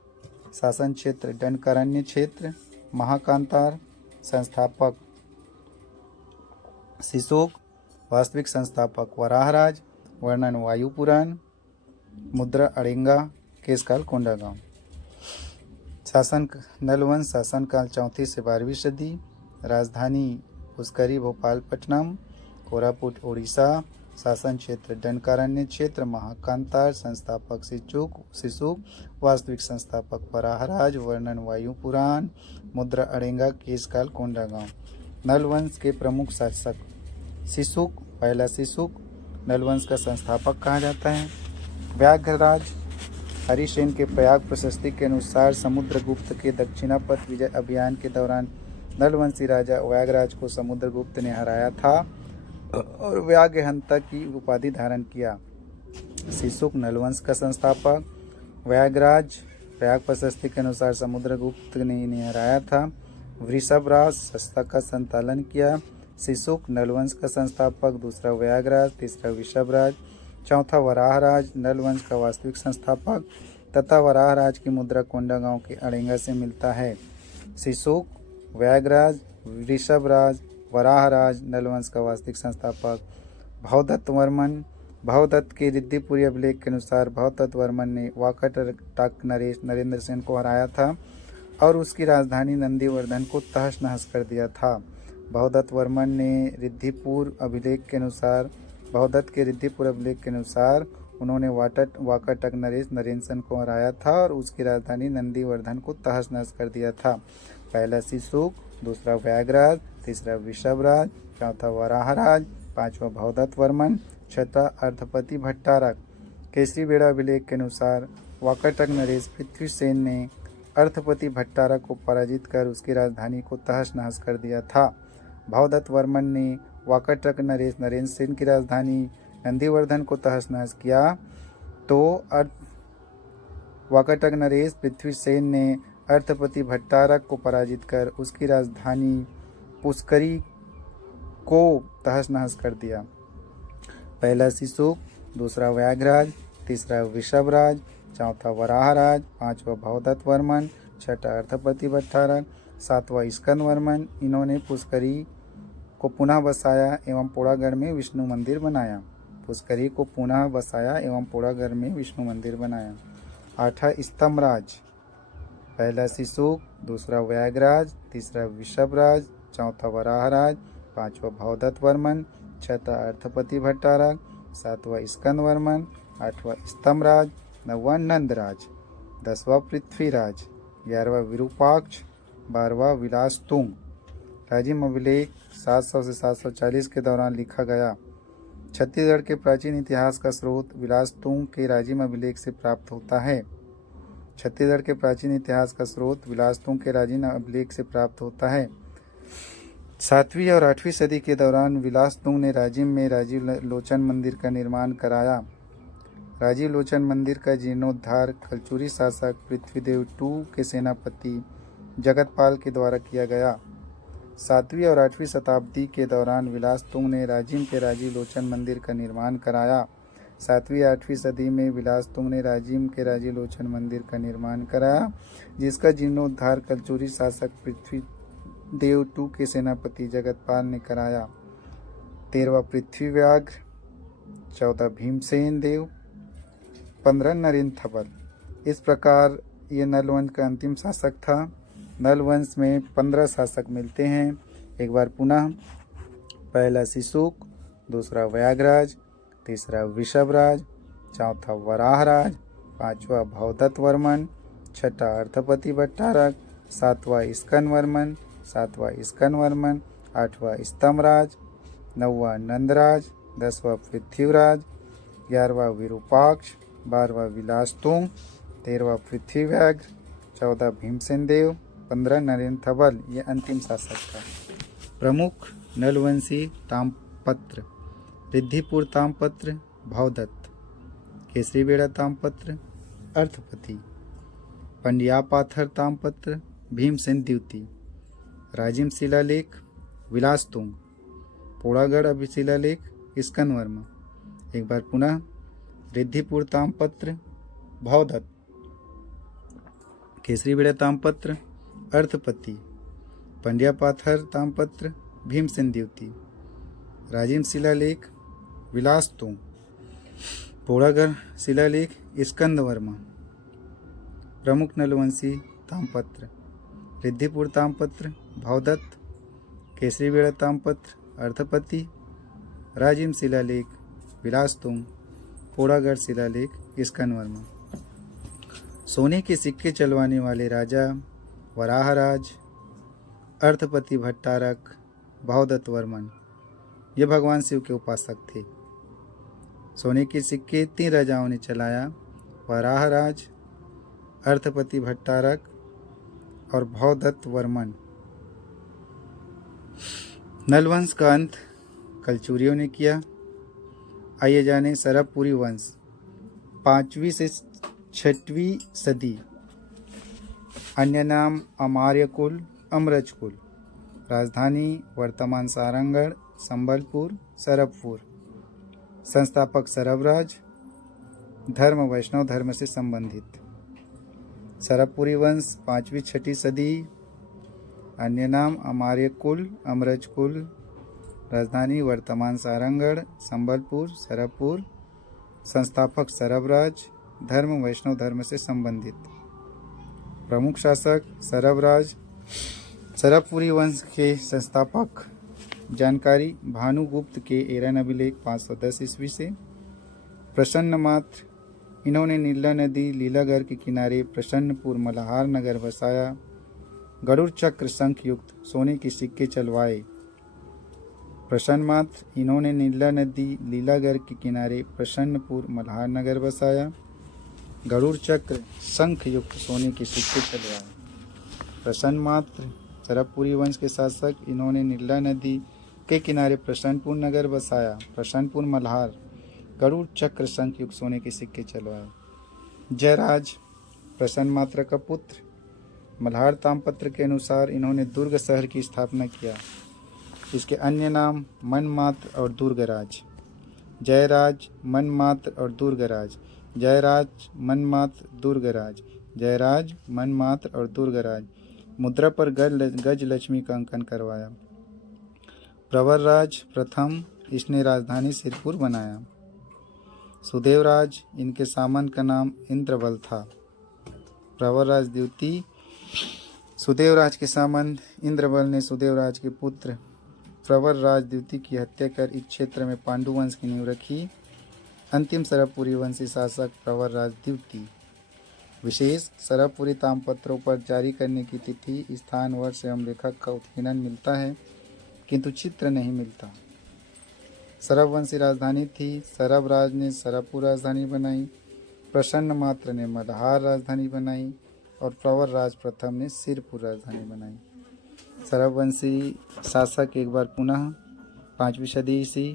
शासन क्षेत्र दंडकारण्य क्षेत्र, महाकांतार। संस्थापक शिशोक, वास्तविक संस्थापक वराहराज। वर्णन वायु पुराण। मुद्रा अड़ेंगा, केशकाल कोंडागांव। शासन नलवंश, शासनकाल 4वीं से 12वीं सदी। राजधानी पुष्करी, भोपालपट्टनम, कोरापुट, उड़ीसा। शासन क्षेत्र दंडकारण्य क्षेत्र, महाकांतार। संस्थापक शिशुक, वास्तविक संस्थापक वराहराज। वर्णन वायु पुराण। मुद्रा अड़ेंगा, केशकाल कोंडागांव। नलवंश के प्रमुख शासक शिशुक, पहला शिशुक नलवंश का संस्थापक कहा जाता है। व्याघ्रराज, हरिसेन के प्रयाग प्रशस्ति के अनुसार समुद्रगुप्त के दक्षिणापथ विजय अभियान के दौरान नलवंशी राजा व्याघ्रराज को समुद्रगुप्त ने हराया था और व्याघ्रहंता की उपाधि धारण किया। शिशुक नलवंश का संस्थापक। व्याघ्रराज प्रयाग प्रशस्ति के अनुसार समुद्रगुप्त ने इन्हें हराया था। वृषभराज सस्ता का संचालन किया। शिशुक नलवंश का संस्थापक। दूसरा व्याघ्रराज, तीसरा वृषभराज, चौथा वराहराज नलवंश का वास्तविक संस्थापक तथा वराहराज की मुद्रा कोंडागांव के अड़ेंगा से मिलता है। शिशुक, व्याघ्रराज, वृषभराज, वराहराज नलवंश का वास्तविक संस्थापक। भवदत्त वर्मन, भवदत्त के रिद्धिपुरी अभिलेख के अनुसार भवदत्त वर्मन ने वाकाटक नरेश नरेंद्र सेन को हराया था और उसकी राजधानी नंदीवर्धन को तहस नहस कर दिया था। भवदत्त वर्मन ने रिद्धिपुर अभिलेख के अनुसार भवदत्त के रिद्धिपुर अभिलेख के अनुसार उन्होंने वाकाटक नरेश नरेंद्र सेन को हराया था और उसकी राजधानी नंदीवर्धन को तहस नहस कर दिया था। पहला शिशुक, दूसरा व्याघ्रराज, तीसरा वृषभराज, चौथा वराहराज, पांचवा भवदत्त वर्मन, छठा अर्धपति भट्टारक। केसरी बेड़ा अभिलेख के अनुसार वाकाटक नरेश पृथ्वी सेन ने अर्धपति भट्टारक को पराजित कर उसकी राजधानी को तहस नहस कर दिया था। भवदत्त वर्मन ने वाकाटक नरेश नरेंद्र सेन की राजधानी नंदीवर्धन को तहस नहस किया तो वाकाटक नरेश पृथ्वी सेन ने अर्धपति भट्टारक को पराजित कर उसकी राजधानी पुष्करी को तहस नहस कर दिया। पहला शिशुक, दूसरा व्याघ्रराज, तीसरा वृषभराज, चौथा वराहराज, पांचवा भवदत्त वर्मन, छठा अर्धपति भट्टारक, सातवां स्कंद वर्मन। इन्होंने पुष्करी को पुनः बसाया एवं पोड़ागढ़ में विष्णु मंदिर बनाया। पुष्करी को पुनः बसाया एवं पोड़ागढ़ में विष्णु मंदिर बनाया। आठा स्तंभराज, पहला शिशुक, दूसरा व्याघ्रराज, तीसरा वृषभराज, चौथा वराहराज, पांचवा भवदत्त वर्मन, छठा अर्धपति भट्टारक, सातवां स्कंद वर्मन, आठवां स्तंभराज, नौवां नंदराज, 10वां पृथ्वीराज, 11वां विरूपाक्ष, 12वां विलासतुंग। राजिम अभिलेख 700 से 740 के दौरान लिखा गया। छत्तीसगढ़ के प्राचीन इतिहास का स्रोत विलासतुंग के राजिम अभिलेख से प्राप्त होता है। छत्तीसगढ़ के प्राचीन इतिहास का स्रोत विलासतुंग के राजिम अभिलेख से प्राप्त होता है। 7वीं और 8वीं सदी के दौरान विलासतुंग ने राजिम में राजीव लोचन मंदिर का निर्माण कराया। राजीव लोचन मंदिर का जीर्णोद्धार कलचुरी शासक पृथ्वीदेव II के सेनापति जगतपाल के द्वारा किया गया। 7वीं और 8वीं शताब्दी के दौरान विलासतुंग ने राजिम के राजी लोचन मंदिर का निर्माण कराया। 7वीं 8वीं सदी में विलासतुंग ने राजिम के राजी लोचन मंदिर का निर्माण कराया, जिसका जीर्णोद्धार कलचुरी शासक पृथ्वी देव II के सेनापति जगतपाल ने कराया। 13वां पृथ्वी व्याघ्र, 14 भीमसेन देव, 15 नरेंद्र थपल। इस प्रकार ये नल वंश का अंतिम शासक था। नल वंश में 15 शासक मिलते हैं। एक बार पुनः, पहला शिशुक, दूसरा व्याघ्रराज, तीसरा वृषभराज, चौथा वराहराज, 5वां भवदत्त वर्मन, 6ठा अर्थपति भट्टारक, 7वां स्कंद वर्मन, 7वां स्कंद वर्मन, 8वां स्तंभराज, 9वां नंदराज, 10वां पृथ्वीराज, 11वां विरूपाक्ष, 12वां विलासतुंग, 13वां पृथ्वी व्याघ्र, 14 भीमसेन देव, 15 नरेंद्र थपल। ये अंतिम शासक था। प्रमुख नलवंशी ताम्रपत्र: रिद्धिपुर ताम्रपत्र भवदत्त, केसरीबेड़ा ताम्रपत्र अर्थपति, पंड्यापाथर ताम्रपत्र भीमसेन द्वितीय, राजिम शिलालेख विलासतुंग, पोड़ागढ़ अभिशिलालेख स्कंद वर्मा। एक बार पुनः, रिद्धिपुर ताम्रपत्र भवदत्त, केसरीबेड़ा ताम्रपत्र अर्थपति, पंड्यापाथर ताम्रपत्र भीमसेन द्वितीय, राजिम शिलालेख विलासतुंग, पोड़ागढ़ शिलालेख स्कंद वर्मा। प्रमुख नलवंशी ताम्रपत्र: रिद्धिपुर ताम्रपत्र भवदत्त, केसरीबेड़ा ताम्रपत्र अर्थपति, राजिम शिलालेख विलासतुंग, पोड़ागढ़ शिलालेख स्कंद वर्मा। सोने के सिक्के चलवाने वाले राजा वराहराज, अर्थपति भट्टारक, भवदत्त वर्मन, ये भगवान शिव के उपासक थे। सोने के सिक्के 3 राजाओं ने चलाया: वराहराज, अर्थपति भट्टारक और भवदत्त वर्मन। नलवंश का अंत कलचुरियों ने किया। आइए जाने सरबपुरी वंश। 5वीं से 6वीं सदी। अन्य नाम अमार्यकुल, अमरजकुल। राजधानी वर्तमान सारंगढ़, संबलपुर, सरबपुर। संस्थापक सरबराज। धर्म वैष्णव धर्म से संबंधित। सरबपुरी वंश 5वीं 6वीं सदी। अन्य नाम अमार्यकुल, अमरजकुल। राजधानी वर्तमान सारंगढ़, संबलपुर, सरबपुर। संस्थापक सरबराज। धर्म वैष्णव धर्म से संबंधित। प्रमुख शासक सरबराज। सरबपुरी वंश के संस्थापक। जानकारी: भानुगुप्त के एरन अभिलेख 510 ईस्वी से। प्रसन्न मात्र: इन्होंने नीला नदी लीलागढ़ के किनारे प्रसन्नपुर मल्हार नगर बसाया। गरुड़ चक्र शंख युक्त सोने के सिक्के चलवाए। प्रसन्न मात्र: इन्होंने नीला नदी लीलागढ़ के किनारे प्रसन्नपुर मल्हार नगर बसाया। गरुड़ चक्र शंख युक्त सोने के सिक्के चलवाए। प्रसन्न मात्र: सरबपुरी वंश के शासक। इन्होंने नीला नदी के किनारे प्रसन्नपुर नगर बसाया। प्रसन्नपुर मल्हार। गरुड़ चक्र शंख युक्त सोने के सिक्के चलवाए। जयराज प्रसन्न मात्र का पुत्र। मल्हार ताम्रपत्र के अनुसार इन्होंने दुर्ग शहर की स्थापना किया। इसके अन्य नाम मनमात्र और दुर्गराज। जयराज, मनमात्र और दुर्गराज। जयराज, मनमात्र, दुर्गराज। जयराज, मनमात्र और दुर्गराज। मुद्रा पर गज लक्ष्मी का अंकन करवाया। प्रवरराज प्रथम, इसने राजधानी सिरपुर बनाया। सुदेवराज, इनके सामंत का नाम इंद्रबल था। प्रवरराज द्वितीय। सुदेवराज के सामंत इंद्रबल ने सुदेवराज के पुत्र प्रवरराज द्वितीय की हत्या कर इस क्षेत्र में पांडु वंश की नींव रखी। अंतिम सरबपुरी वंशी शासक प्रवरराज द्वितीय। विशेष: सरबपुरी ताम्रपत्रों पर जारी करने की तिथि, स्थान, वर्ष एवं लेखक का उत्खनन मिलता है, किंतु चित्र नहीं मिलता। सरबवंशी राजधानी थी। सरबराज ने सरबपुर राजधानी बनाई। प्रसन्न मात्र ने मल्हार राजधानी बनाई और प्रवरराज प्रथम ने सिरपुर राजधानी बनाई। सरबवंशी शासक एक बार पुनः 5वीं सदी ईस्वी।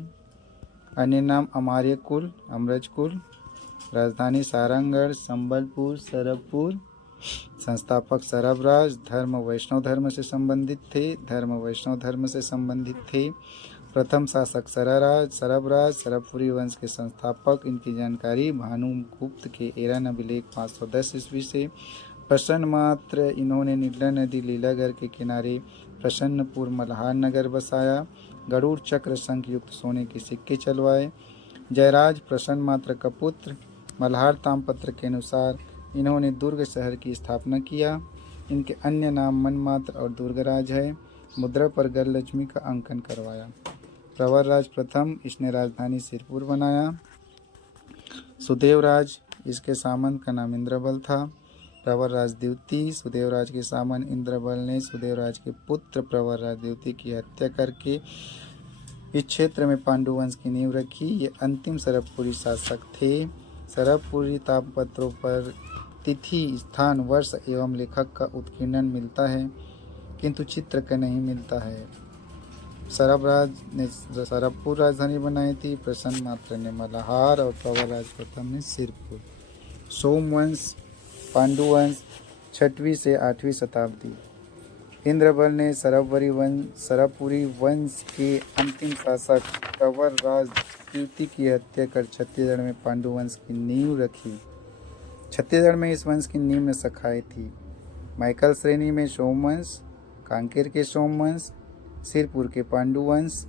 अन्य नाम अमार्यकुल, अमरजकुल। राजधानी सारंगढ़, संबलपुर, सरबपुर। संस्थापक सरबराज धर्म वैष्णव धर्म से संबंधित थे। प्रथम शासक सरबराज सरबपुरी वंश के संस्थापक। इनकी जानकारी भानुगुप्त के एरन अभिलेख 510 ईस्वी से। प्रसन्न मात्र इन्होंने नीला नदी लीलागर के किनारे प्रसन्नपुर मल्हार नगर बसाया। गरुड़ चक्र शंख युक्त सोने के सिक्के चलवाए। जयराज प्रसन्न मात्र का पुत्र। मल्हार तामपत्र के अनुसार इन्होंने दुर्ग शहर की स्थापना किया। इनके अन्य नाम मनमात्र और दुर्गराज है। मुद्रा पर गजलक्ष्मी का अंकन करवाया। प्रवरराज प्रथम, इसने राजधानी सिरपुर बनाया। सुदेवराज, इसके सामंत का नाम इंद्रबल था। प्रवरराज द्वितीय, सुदेवराज के सामंत इंद्रबल ने सुदेवराज के पुत्र प्रवरराज द्वितीय की हत्या करके इस क्षेत्र में पांडु वंश की नींव रखी। ये अंतिम सरबपुरी शासक थे। सरबपुरी ताम्रपत्रों पर तिथि, स्थान, वर्ष एवं लेखक का उत्कीर्णन मिलता है, किंतु चित्र का नहीं मिलता है। सरबराज ने सरबपुर राजधानी बनाई थी। प्रसन्न मात्र ने मल्हार और प्रवरराज प्रथम ने सिरपुर। सोमवंश, पांडुवंश 6वीं से 8वीं शताब्दी। इंद्रबल ने सरबपुरी वंश के अंतिम शासक प्रवरराज द्वितीय की हत्या कर छत्तीसगढ़ में पांडु वंश की नींव रखी। छत्तीसगढ़ में इस वंश की निम्न शाखाएं थी। माइकल श्रेणी में सोमवंश, कांकेर के सोमवंश, सिरपुर के पांडुवंश,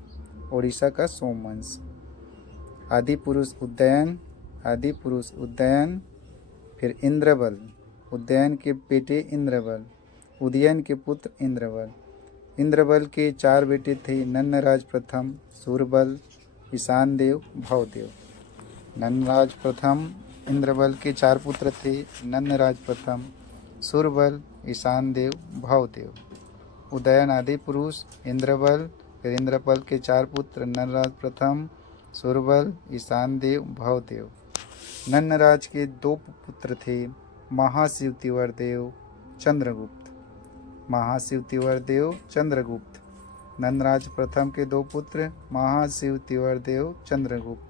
ओडिशा का सोमवंश। आदि पुरुष उदयन, फिर इंद्रबल, उदयन के बेटे इंद्रबल, उदयन के पुत्र इंद्रबल के 4 बेटे थे। नन्नराज प्रथम, सूरबल, ईशान देव, भवदेव। नन्नराज प्रथम इंद्रबल के 4 पुत्र थे। नन्नराज प्रथम, सूरबल, ईशान देव, भवदेव। उदयन आदि पुरुष इंद्रबल, फिर इंद्रबल के 4 पुत्र नन्नराज प्रथम, सूरबल, ईशान देव, भवदेव। नन्नराज के 2 पुत्र थे, महाशिव तिवरदेव, चंद्रगुप्त। नन्नराज प्रथम के 2 पुत्र महाशिव तिवरदेव, चंद्रगुप्त।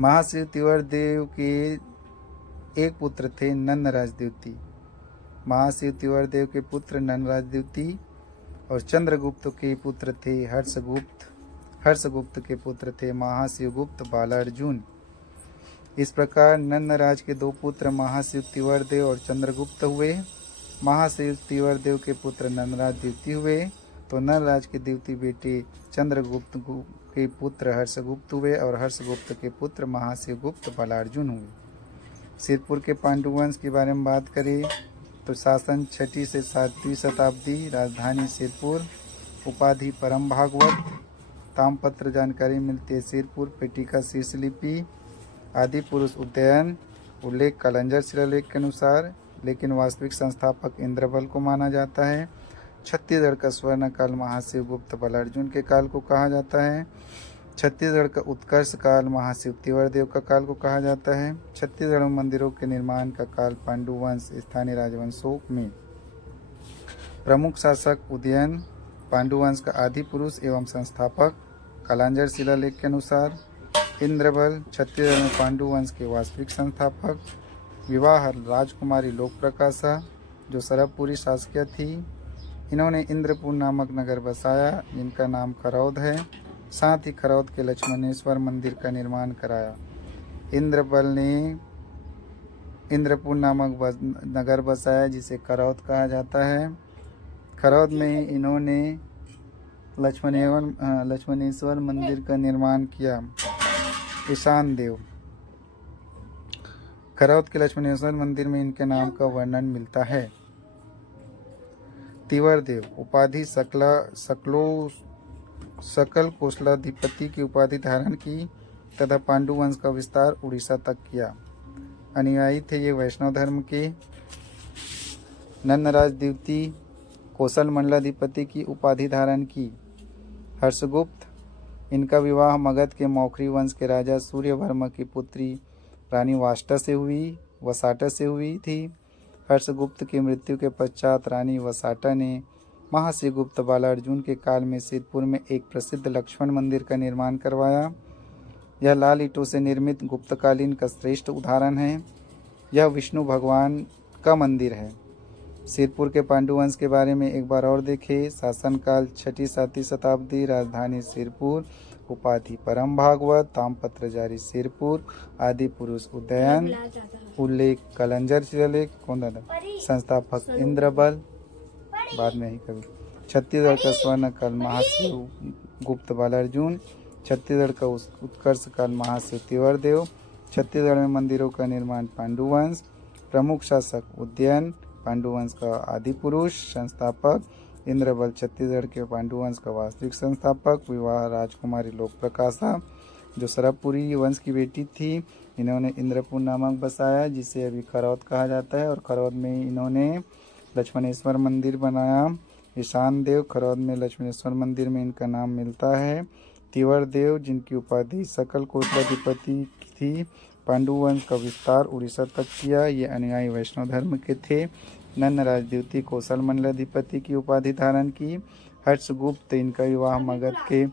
महाशिव तिवरदेव के 1 पुत्र थे नन्नराज द्वितीय। महाशिव तिवरदेव के पुत्र नन्नराज द्वितीय और चंद्रगुप्त के पुत्र थे हर्षगुप्त के पुत्र थे महाशिवगुप्त, बालार्जुन। इस प्रकार नन्नराज के 2 पुत्र महाशिव तिवरदेव और चंद्रगुप्त हुए। महाशिव तिवरदेव के पुत्र नन्नराज द्वितीय हुए तो नन्नराज के द्वितीय बेटे चंद्रगुप्त के पुत्र हर्षगुप्त हुए और हर्षगुप्त के पुत्र महाशिवगुप्त, बालार्जुन हुए। सिरपुर के पांडुवंश के बारे में बात करें तो शासन 6वीं से 7वीं शताब्दी। राजधानी सिरपुर। उपाधि परम भागवत। ताम्रपत्र जानकारी मिलती है सिरपुर। पेटिका शीर्षलिपि। आदि पुरुष उदयन। उल्लेख कालंजर शिलालेख के अनुसार, लेकिन वास्तविक संस्थापक इंद्रबल को माना जाता है। छत्तीसगढ़ का स्वर्ण काल महाशिवगुप्त, बालार्जुन के काल को कहा जाता है। छत्तीसगढ़ का उत्कर्ष काल महाशिव तिवरदेव का काल को कहा जाता है। छत्तीसगढ़ में मंदिरों के निर्माण का काल पांडु वंश, स्थानीय राजवंशों में। प्रमुख शासक उदयन, पांडु वंश का आदि पुरुष एवं संस्थापक। कालांजर शिलालेख के अनुसार इंद्रबल छत्तीसगढ़ में पांडु वंश के वास्तविक संस्थापक। विवाह राजकुमारी लोकप्रकाशा, जो सरबपुरी शासकीय थी। इन्होंने इंद्रपुर नामक नगर बसाया, जिनका नाम खरौद है। साथ ही खरौद के लक्ष्मणेश्वर मंदिर का निर्माण कराया। इंद्रबल ने इंद्रपुर नामक नगर बसाया, जिसे खरौद कहा जाता है। खरौद में इन्होंने लक्ष्मणेश्वर मंदिर का निर्माण किया। ईशान देव। खरौद के लक्ष्मणेश्वर मंदिर में इनके नाम का वर्णन मिलता है। तिवरदेव उपाधि सकल कोसलाधिपति की उपाधि धारण की तथा पांडु वंश का विस्तार उड़ीसा तक किया। अनुयायी थे ये वैष्णव धर्म के। नन्नराज द्वितीय कौशल मंडलाधिपति की उपाधि धारण की। हर्षगुप्त, इनका विवाह मगध के मौखरी वंश के राजा सूर्यवर्मा की पुत्री रानी वसाटा से हुई थी। हर्षगुप्त की मृत्यु के पश्चात रानी वसाटा ने महाशिवगुप्त बालार्जुन के काल में सिरपुर में एक प्रसिद्ध लक्ष्मण मंदिर का निर्माण करवाया। यह लाल ईंटों से निर्मित गुप्तकालीन का श्रेष्ठ उदाहरण है। यह विष्णु भगवान का मंदिर है। सिरपुर के पांडु वंश के बारे में एक बार और देखें। शासनकाल 6ठी-7ठी शताब्दी, राजधानी सिरपुर, उपाधि परम भागवत, ताम्रपत्र जारी सिरपुर, आदि पुरुष उदयन, उल्लेख कलंजर शिलालेख, कौन दादा, संस्थापक इंद्रबल, बाद में ही कभी। छत्तीसगढ़ का स्वर्ण काल महाशिव गुप्त बालार्जुन, छत्तीसगढ़ का उत्कर्ष काल महाशिव तिवरदेव, छत्तीसगढ़ में मंदिरों का निर्माण पांडुवंश, प्रमुख शासक उदयन, पांडुवंश का आदि पुरुष, संस्थापक इंद्रबल, छत्तीसगढ़ के पांडुवंश का वास्तविक संस्थापक, विवाह राजकुमारी लोक प्रकाशा जो सरबपुरी वंश की बेटी थी, इन्होंने इंद्रपुर नामक बसाया जिसे अभी खरौद कहा जाता है, और खरौद में इन्होंने लक्ष्मणेश्वर मंदिर बनाया। ईशान देव, खरौद में लक्ष्मणेश्वर मंदिर में इनका नाम मिलता है। तिवर देव, जिनकी उपाधि सकल कोटलाधिपति थी, पांडुवंश का विस्तार उड़ीसा तक किया। ये अनुयायी वैष्णव धर्म के थे। नन्न राजद्युति कौशल मंडलाधिपति की उपाधि धारण की। हर्षगुप्त, इनका विवाह मगध के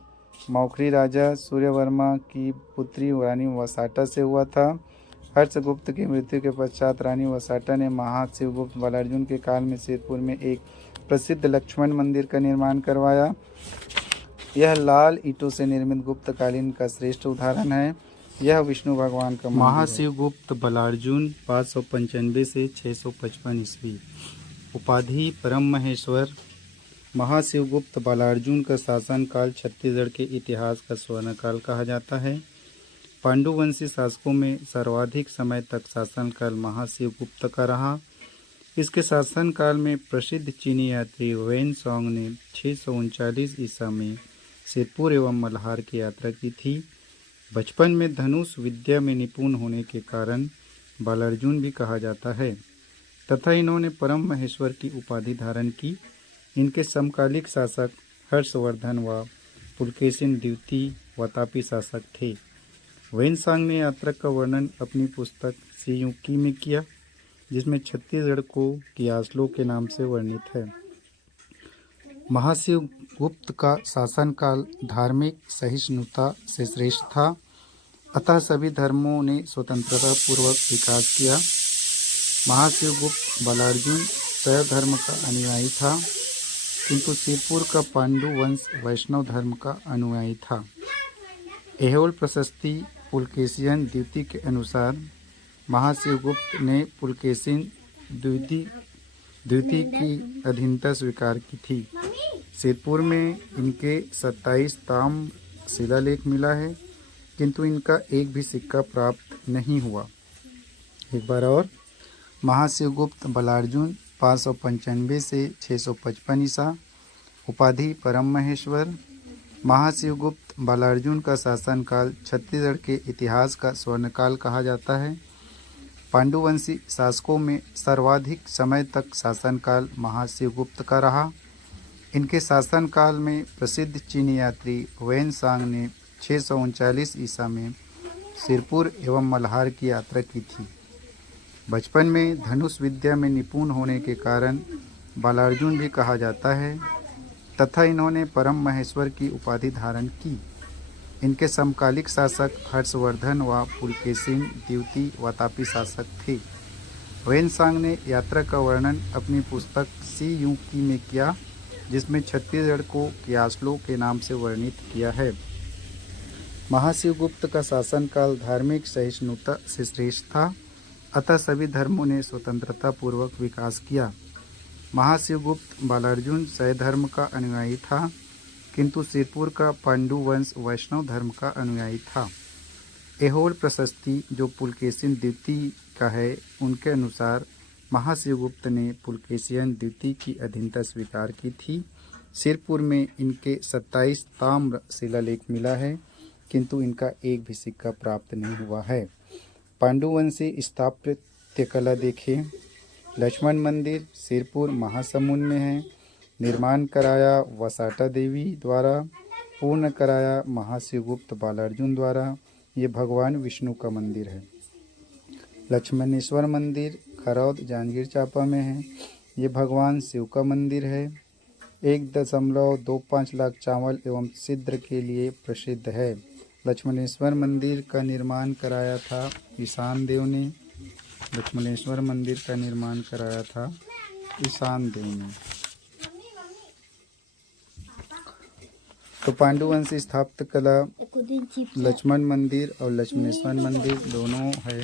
मौखरी राजा सूर्यवर्मा की पुत्री रानी वसाटा से हुआ था। हर्षगुप्त की मृत्यु के पश्चात रानी वसाटा ने महाशिवगुप्त बालार्जुन के काल में सिरपुर में एक प्रसिद्ध लक्ष्मण मंदिर का निर्माण करवाया। यह लाल ईंटों से निर्मित गुप्त कालीन का श्रेष्ठ उदाहरण है। यह विष्णु भगवान का महाशिवगुप्त बालार्जुन 595 से 655 ईस्वी, उपाधि परम महेश्वर। महाशिवगुप्त बालार्जुन का शासनकाल छत्तीसगढ़ के इतिहास का स्वर्णकाल कहा जाता है। पांडुवंशी शासकों में सर्वाधिक समय तक शासनकाल महाशिवगुप्त का रहा। इसके शासनकाल में प्रसिद्ध चीनी यात्री वेन सॉन्ग ने 639 ईसा में सिरपुर एवं मल्हार की यात्रा की थी। बचपन में धनुष विद्या में निपुण होने के कारण बालार्जुन भी कहा जाता है तथा इन्होंने परम महेश्वर की उपाधि धारण की। इनके समकालिक शासक हर्षवर्धन व पुलकेशिन द्वितीय वातापी शासक थे। वेनसांग ने यात्रा का वर्णन अपनी पुस्तक सियुकी में किया, जिसमें छत्तीसगढ़ को कियासलो के नाम से वर्णित है। महाशिवगुप्त का शासनकाल धार्मिक सहिष्णुता से श्रेष्ठ था, अतः सभी धर्मों ने स्वतंत्रता पूर्वक विकास किया। महाशिवगुप्त बालार्जुन शैव धर्म का अनुयायी था, किंतु सिरपुर का पांडु वंश वैष्णव धर्म का अनुयायी था। ऐहोल प्रशस्ति पुलकेशिन द्वितीय के अनुसार महाशिवगुप्त ने पुलकेशिन द्वितीय की अधीनता स्वीकार की थी। सिरपुर में इनके 27 ताम्र शिलालेख मिला है, किंतु इनका एक भी सिक्का प्राप्त नहीं हुआ। एक बार और, महाशिवगुप्त बालार्जुन 595 से 655 ईसा, उपाधि परम महेश्वर। महाशिवगुप्त बालार्जुन का शासनकाल छत्तीसगढ़ के इतिहास का स्वर्णकाल कहा जाता है। पांडुवंशी शासकों में सर्वाधिक समय तक शासनकाल महाशिवगुप्त का रहा। इनके शासनकाल में प्रसिद्ध चीनी यात्री वेन सांग ने 639 ईसा में सिरपुर एवं मल्हार की यात्रा की थी। बचपन में धनुष विद्या में निपुण होने के कारण बालार्जुन भी कहा जाता है तथा इन्होंने परम महेश्वर की उपाधि धारण की। इनके समकालिक शासक हर्षवर्धन व पुलकेशिन द्वितीय वातापी शासक थे। वेनसांग ने यात्रा का वर्णन अपनी पुस्तक सियुकी में किया, जिसमें छत्तीसगढ़ को कियासलो के नाम से वर्णित किया है। महाशिवगुप्त का शासनकाल धार्मिक सहिष्णुता से श्रेष्ठ था, अतः सभी धर्मों ने स्वतंत्रता पूर्वक विकास किया। महाशिवगुप्त बालार्जुन शैव धर्म का अनुयायी था, किंतु सिरपुर का पांडु वंश वैष्णव धर्म का अनुयायी था। ऐहोल प्रशस्ति जो पुलकेशिन द्वितीय का है, उनके अनुसार महाशिवगुप्त ने पुलकेशिन द्वितीय की अधीनता स्वीकार की थी। सिरपुर में इनके 27 ताम्र शिलालेख मिला है, किंतु इनका एक भी सिक्का प्राप्त नहीं हुआ है। पांडुवंशी स्थापत्य कला देखें। लक्ष्मण मंदिर सिरपुर महासमुंद में है। निर्माण कराया वसाटा देवी द्वारा, पूर्ण कराया महाशिवगुप्त बालार्जुन द्वारा। ये भगवान विष्णु का मंदिर है। लक्ष्मणेश्वर मंदिर खरौद जांजगीर चांपा में है। ये भगवान शिव का मंदिर है। 1.25 लाख चावल एवं सिद्र के लिए प्रसिद्ध है। लक्ष्मणेश्वर मंदिर का निर्माण कराया था ईशान देव ने। लक्ष्मणेश्वर मंदिर का निर्माण कराया था? ईशान देव ने। तो पांडुवंशी स्थापत्य कला लक्ष्मण मंदिर और लक्ष्मणेश्वर मंदिर दोनों है।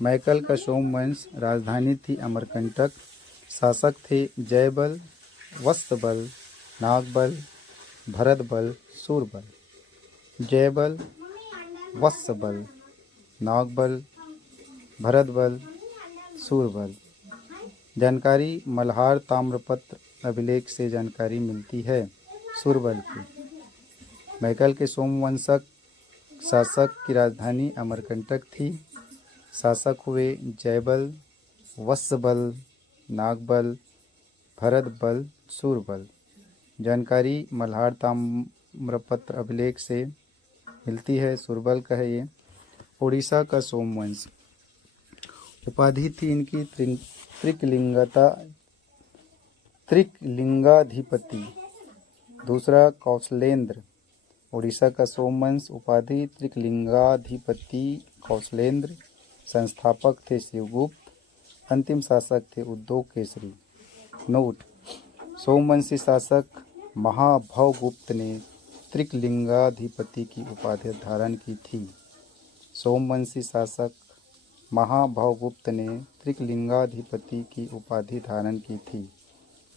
मैकल का सोमवंश, राजधानी थी अमरकंटक, शासक थे जयबल, वत्सबल, नागबल, भरतबल, सूरबल। जयबल, वत्सबल, नागबल, भरतबल, सूरबल। जानकारी मल्हार ताम्रपत्र अभिलेख से जानकारी मिलती है सूरबल की। मैकल के सोमवंशक शासक की राजधानी अमरकंटक थी। शासक हुए जयबल, वत्सबल, नागबल, भरतबल, सूरबल। जानकारी मल्हार ताम्रपत्र अभिलेख से मिलती है, सूरबल का है ये। उड़ीसा का सोमवंश, उपाधि थी इनकी त्रिकलिंगाधिपति। दूसरा कौशलेंद्र। उड़ीसा का सोमवंश, उपाधि त्रिकलिंगाधिपति कौशलेंद्र। संस्थापक थे शिवगुप्त, अंतिम शासक थे उद्योग केसरी। नोट: सोमवंशी शासक महाभवगुप्त ने त्रिकलिंगाधिपति की उपाधि धारण की थी। सोमवंशी शासक महाभवगुप्त ने त्रिकलिंगाधिपति की उपाधि धारण की थी।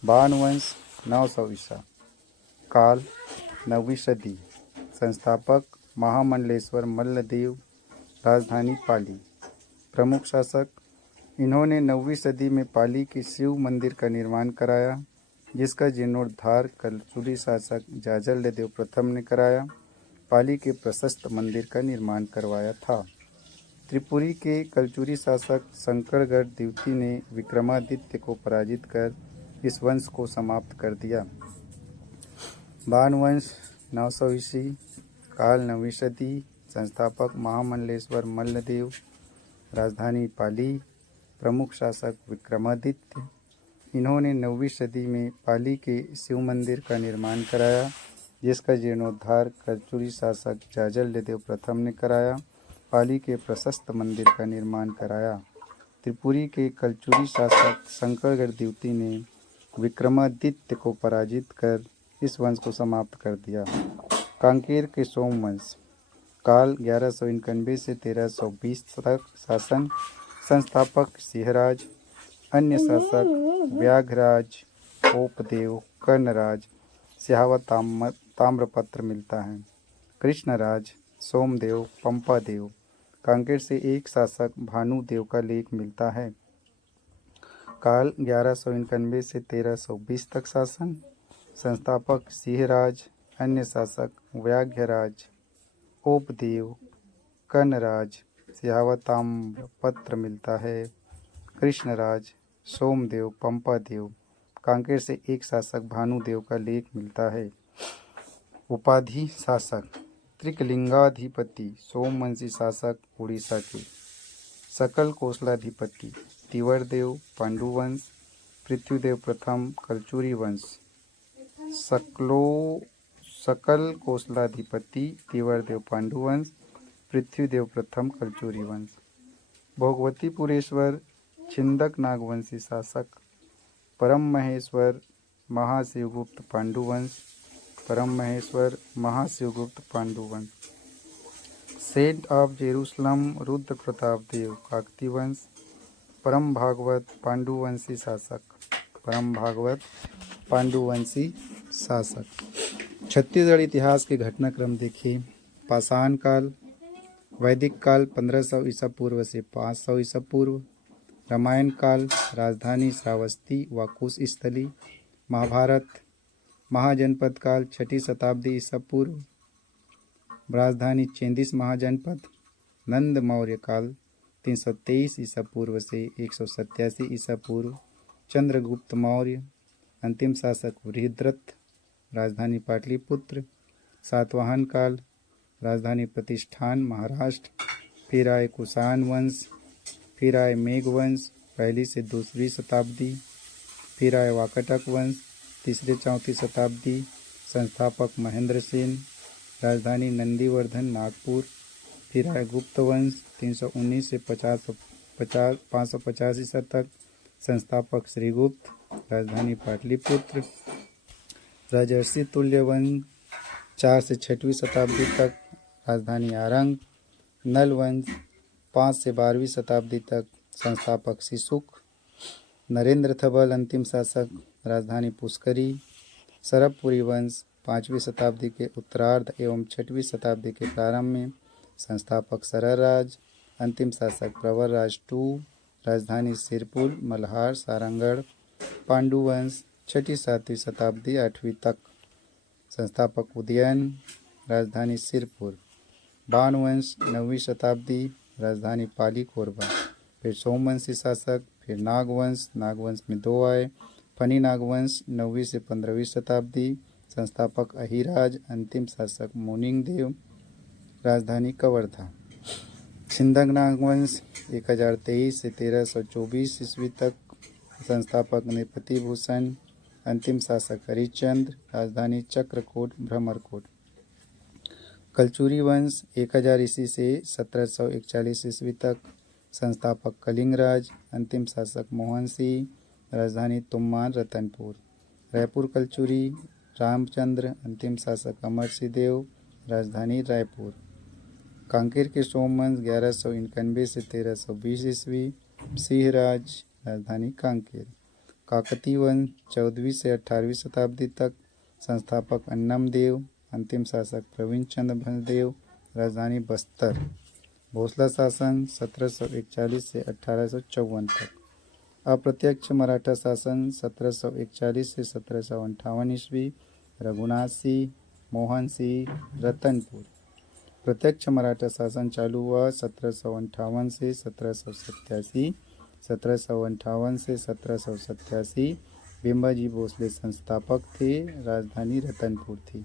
बाणवंश 900 ईसा। काल 9वीं सदी। संस्थापक महामंडलेश्वर मल्लदेव, राजधानी पाली। प्रमुख शासक, इन्होंने 9वीं सदी में पाली के शिव मंदिर का निर्माण कराया, जिसका जीर्णोद्धार कलचुरी शासक जाजल्यदेव प्रथम ने कराया। पाली के प्रशस्त मंदिर का निर्माण करवाया था। त्रिपुरी के कलचुरी शासक शंकरगढ़ द्वितीय ने विक्रमादित्य को पराजित कर इस वंश को समाप्त कर दिया। बाणवंश 900 ईस्वी। काल 9वीं सदी। संस्थापक महामंडलेश्वर मल्लदेव, राजधानी पाली। प्रमुख शासक विक्रमादित्य। इन्होंने 9वीं सदी में पाली के शिव मंदिर का निर्माण कराया, जिसका जीर्णोद्धार कलचुरी शासक जाजल्यदेव प्रथम ने कराया। पाली के प्रशस्त मंदिर का निर्माण कराया। त्रिपुरी के कलचुरी शासक शंकरगढ़ द्वितीय ने विक्रमादित्य को पराजित कर इस वंश को समाप्त कर दिया। कांकेर के सोमवंश, काल 1191 से 1320 तक शासन। संस्थापक सिंहराज, अन्य शासक व्याघ्रराज, ओपदेव, कर्णराज। सिहावत ताम्रपत्र मिलता है। कृष्णराज, सोमदेव, पंपादेव। कांकेर से एक शासक भानुदेव का लेख मिलता है। काल 1191 से 1320 तक शासन। संस्थापक सिंहराज, अन्य शासक व्याघ्रराज, ओपदेव, कर्णराज। सिहावत ताम्रपत्र मिलता है। कृष्णराज, सोमदेव, पंपादेव। कांकेर से एक शासक भानुदेव का लेख मिलता है। उपाधि शासक त्रिकलिंगाधिपति सोमवंशी शासक उड़ीसा के। सकल कोसलाधिपति तिवरदेव पांडुवंश, पृथ्वीदेव प्रथम कलचुरी वंश। सकल कोसलाधिपति तिवरदेव पांडुवंश, पृथ्वीदेव प्रथम कलचुरी वंश। भोगवतीपुरेश्वर छिंदक नागवंशी शासक। परम महेश्वर महाशिवगुप्त पांडुवंश, परम Maheshwar Mahashivgupta Panduvansh. Saint of Jerusalem Rudra Pratap Dev Kakati वंश। परम भागवत पांडुवंशी शासक, परम भागवत पांडुवंशी शासक। छत्तीसगढ़ इतिहास के घटनाक्रम देखिए। पाषाण काल, वैदिक काल 1500 ईसा पूर्व से 500 ईसा पूर्व। रामायण काल, राजधानी श्रावस्ती व कुश स्थली। महाभारत, महाजनपद काल 6ठी शताब्दी ईसा पूर्व, राजधानी चेंदिस महाजनपद। नंद मौर्य काल 323 ईसा पूर्व से 187 ईसा पूर्व, चंद्रगुप्त मौर्य। अंतिम शासक बृहद्रथ, राजधानी पाटलिपुत्र। सातवाहन काल, राजधानी प्रतिष्ठान महाराष्ट्र। फिर आए कुषाण वंश, फिर आए मेघ वंश 1ली से 2वीं शताब्दी। फिर आए वाकटक वंश 3री 4वीं शताब्दी। संस्थापक महेंद्र सेन, राजधानी नंदीवर्धन नागपुर। फिर आए गुप्त वंश 319 से 550 ईसा तक। संस्थापक श्रीगुप्त। राजधानी पाटलिपुत्र। राजर्षि तुल्य वंश 4 से 6वीं शताब्दी तक। राजधानी आरंग। नल वंश 5 से 12वीं शताब्दी तक। संस्थापक शिशुक। नरेंद्र थबल अंतिम शासक। राजधानी पुष्करी। सरबपुरी वंश 5वीं शताब्दी के उत्तरार्ध एवं 6वीं शताब्दी के प्रारंभ में। संस्थापक सरराज। अंतिम शासक प्रवरराज II। राजधानी सिरपुर मल्हार सारंगढ़। पांडु वंश 6वीं-7वीं शताब्दी 8वीं तक। संस्थापक उदयन। राजधानी सिरपुर। बाण वंश 9वीं शताब्दी। राजधानी पाली कोरबा। फिर सोमवंशी शासक। फिर नागवंश। नागवंश में 2 आए। फनी नागवंश 9वीं से 15वीं शताब्दी। संस्थापक अहिराज। अंतिम शासक मोनिंग देव। राजधानी कवर्धा। छिंदक नागवंश 1023 से 1324 ईस्वी तक। संस्थापक नृपति भूषण। अंतिम शासक हरिश्चंद्र। राजधानी चक्रकोट भ्रमरकोट। कलचुरी वंश 1000 ईस्वी से 1741 ईस्वी तक। संस्थापक कलिंगराज। अंतिम शासक मोहन सिंह। राजधानी तुम्मान रतनपुर। रायपुर कलचुरी रामचंद्र। अंतिम शासक अमर सिंह देव। राजधानी रायपुर। कांकेर के सोमवंश 1191 से 1320 ईस्वी। सिंहराज। राजधानी कांकेर। काकतीय वंश 14वीं से 18वीं शताब्दी तक। संस्थापक अन्नम देव। अंतिम शासक प्रवीण चंद्र भंजदेव। राजधानी बस्तर। भोसला शासन 1741 से 1854 तक। अप्रत्यक्ष मराठा शासन 1741 से 1758 ईस्वी। रघुनाथ सिंह। मोहन सिंह। रतनपुर। प्रत्यक्ष मराठा शासन चालू हुआ 1758 से 1787। 1758 से 1787 भीमाजी भोसले संस्थापक थे। राजधानी रतनपुर थी।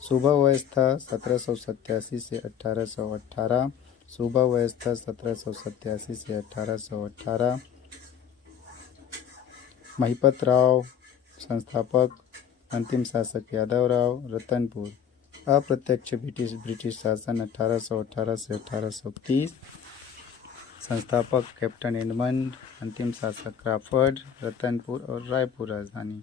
सूबा व्यवस्था 1787 से 1818। सूबा व्यवस्था 1787 से 1818। महिपत राव संस्थापक। अंतिम शासक यादव राव। रतनपुर। अप्रत्यक्ष ब्रिटिश शासन 1818 से 1830। संस्थापक कैप्टन एडमंड। अंतिम शासक क्राफर्ड। रतनपुर और रायपुर राजधानी।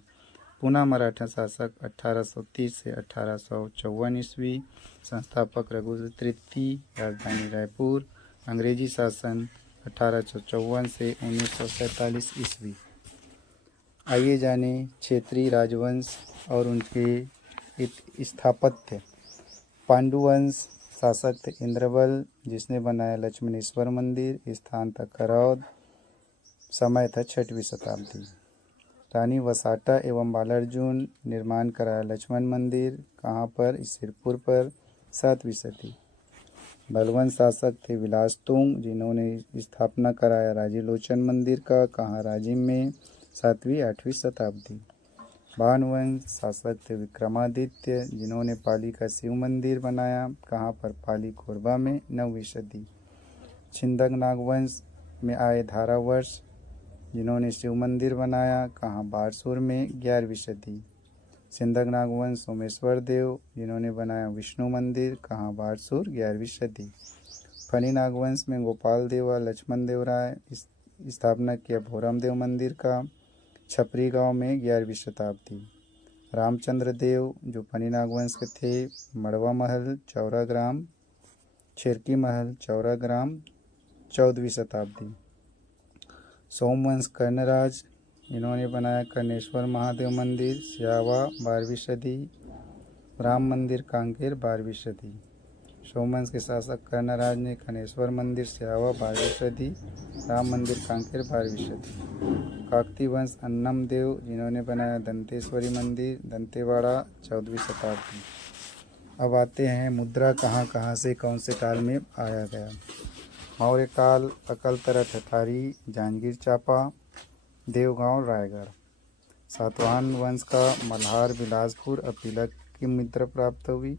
पूना मराठा शासक 1830 से 1854 ईस्वी। संस्थापक रघुवीर तृतीय। राजधानी रायपुर। अंग्रेजी शासन 1854 से 1947 ईस्वी। आइए जाने क्षेत्रीय राजवंश और उनके स्थापत्य। पांडुवंश शासक थे इंद्रबल, जिसने बनाया लक्ष्मणेश्वर मंदिर। स्थान था करौद। समय था 6वीं शताब्दी। रानी वसाटा एवं बालार्जुन निर्माण कराया लक्ष्मण मंदिर। कहाँ पर? सिरपुर पर। 7वीं सदी। बलवंत शासक थे विलासतुंग, जिन्होंने स्थापना कराया राजीलोचन मंदिर का। कहाँ? राजिम में। 7वीं-8वीं शताब्दी। भानुवंश शासक थे विक्रमादित्य, जिन्होंने पाली का शिव मंदिर बनाया। कहाँ पर? पाली कोरबा में। 9वीं सदी। छिंदक नागवंश में आए धारावर्ष, जिन्होंने शिव मंदिर बनाया। कहाँ? बारसूर में। 11वीं सदी। छिंदक नागवंश सोमेश्वर देव, जिन्होंने बनाया विष्णु मंदिर। कहाँ? बारसूर। 11वीं सदी। फनी नागवंश में गोपाल देव लक्ष्मण देव राय स्थापना किया भोरम देव मंदिर का। छपरी गांव में। 11वीं शताब्दी। रामचंद्र देव, जो फनी नागवंश के थे, मड़वा महल चौरा ग्राम। छिरकी महल चौरा ग्राम। 14वीं शताब्दी। सोमवंश कर्णराज, इन्होंने बनाया कर्णेश्वर महादेव मंदिर सियावा। 12वीं सदी। राम मंदिर कांकेर। 12वीं सदी। सोमवंश के शासक कर्णराज ने कर्णेश्वर मंदिर सियावा। 12वीं सदी। राम मंदिर कांकेर। 12वीं सदी। काकतीय वंश अन्नम देव, जिन्होंने बनाया दंतेश्वरी मंदिर दंतेवाड़ा। 14वीं शताब्दी। अब आते हैं मुद्रा कहाँ कहाँ से कौन से काल में आया गया। मौर्य काल अकलतरा ठठारी जांजगीर चांपा देवगांव रायगढ़। सातवाहन वंश का मल्हार बिलासपुर अपीलक की मुद्रा प्राप्त हुई।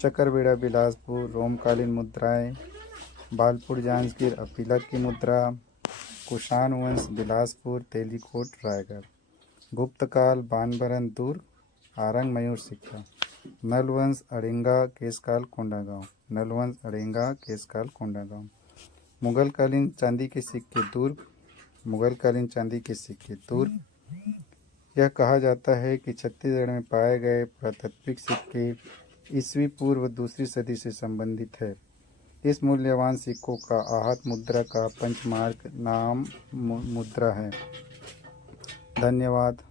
चकरबेड़ा बिलासपुर रोमकालीन मुद्राएं। बालपुर जांजगीर अपीलक की मुद्रा। कुषाण वंश बिलासपुर तेलीकोट रायगढ़। गुप्त काल बानबरन दुर्ग आरंग मयूर सिक्का। नलवंश अड़ेंगा केसकाल कोंडागांव। नलवंश अड़ेंगा केसकाल कोंडागांव। मुगल कालीन चांदी के सिक्के दुर्ग, मुगल कालीन चांदी के सिक्के दुर्ग। यह कहा जाता है कि छत्तीसगढ़ में पाए गए पुरातात्विक सिक्के ईस्वी पूर्व दूसरी सदी से संबंधित है। इस मूल्यवान सिक्कों का आहत मुद्रा का पंचमार्क नाम मुद्रा है। धन्यवाद।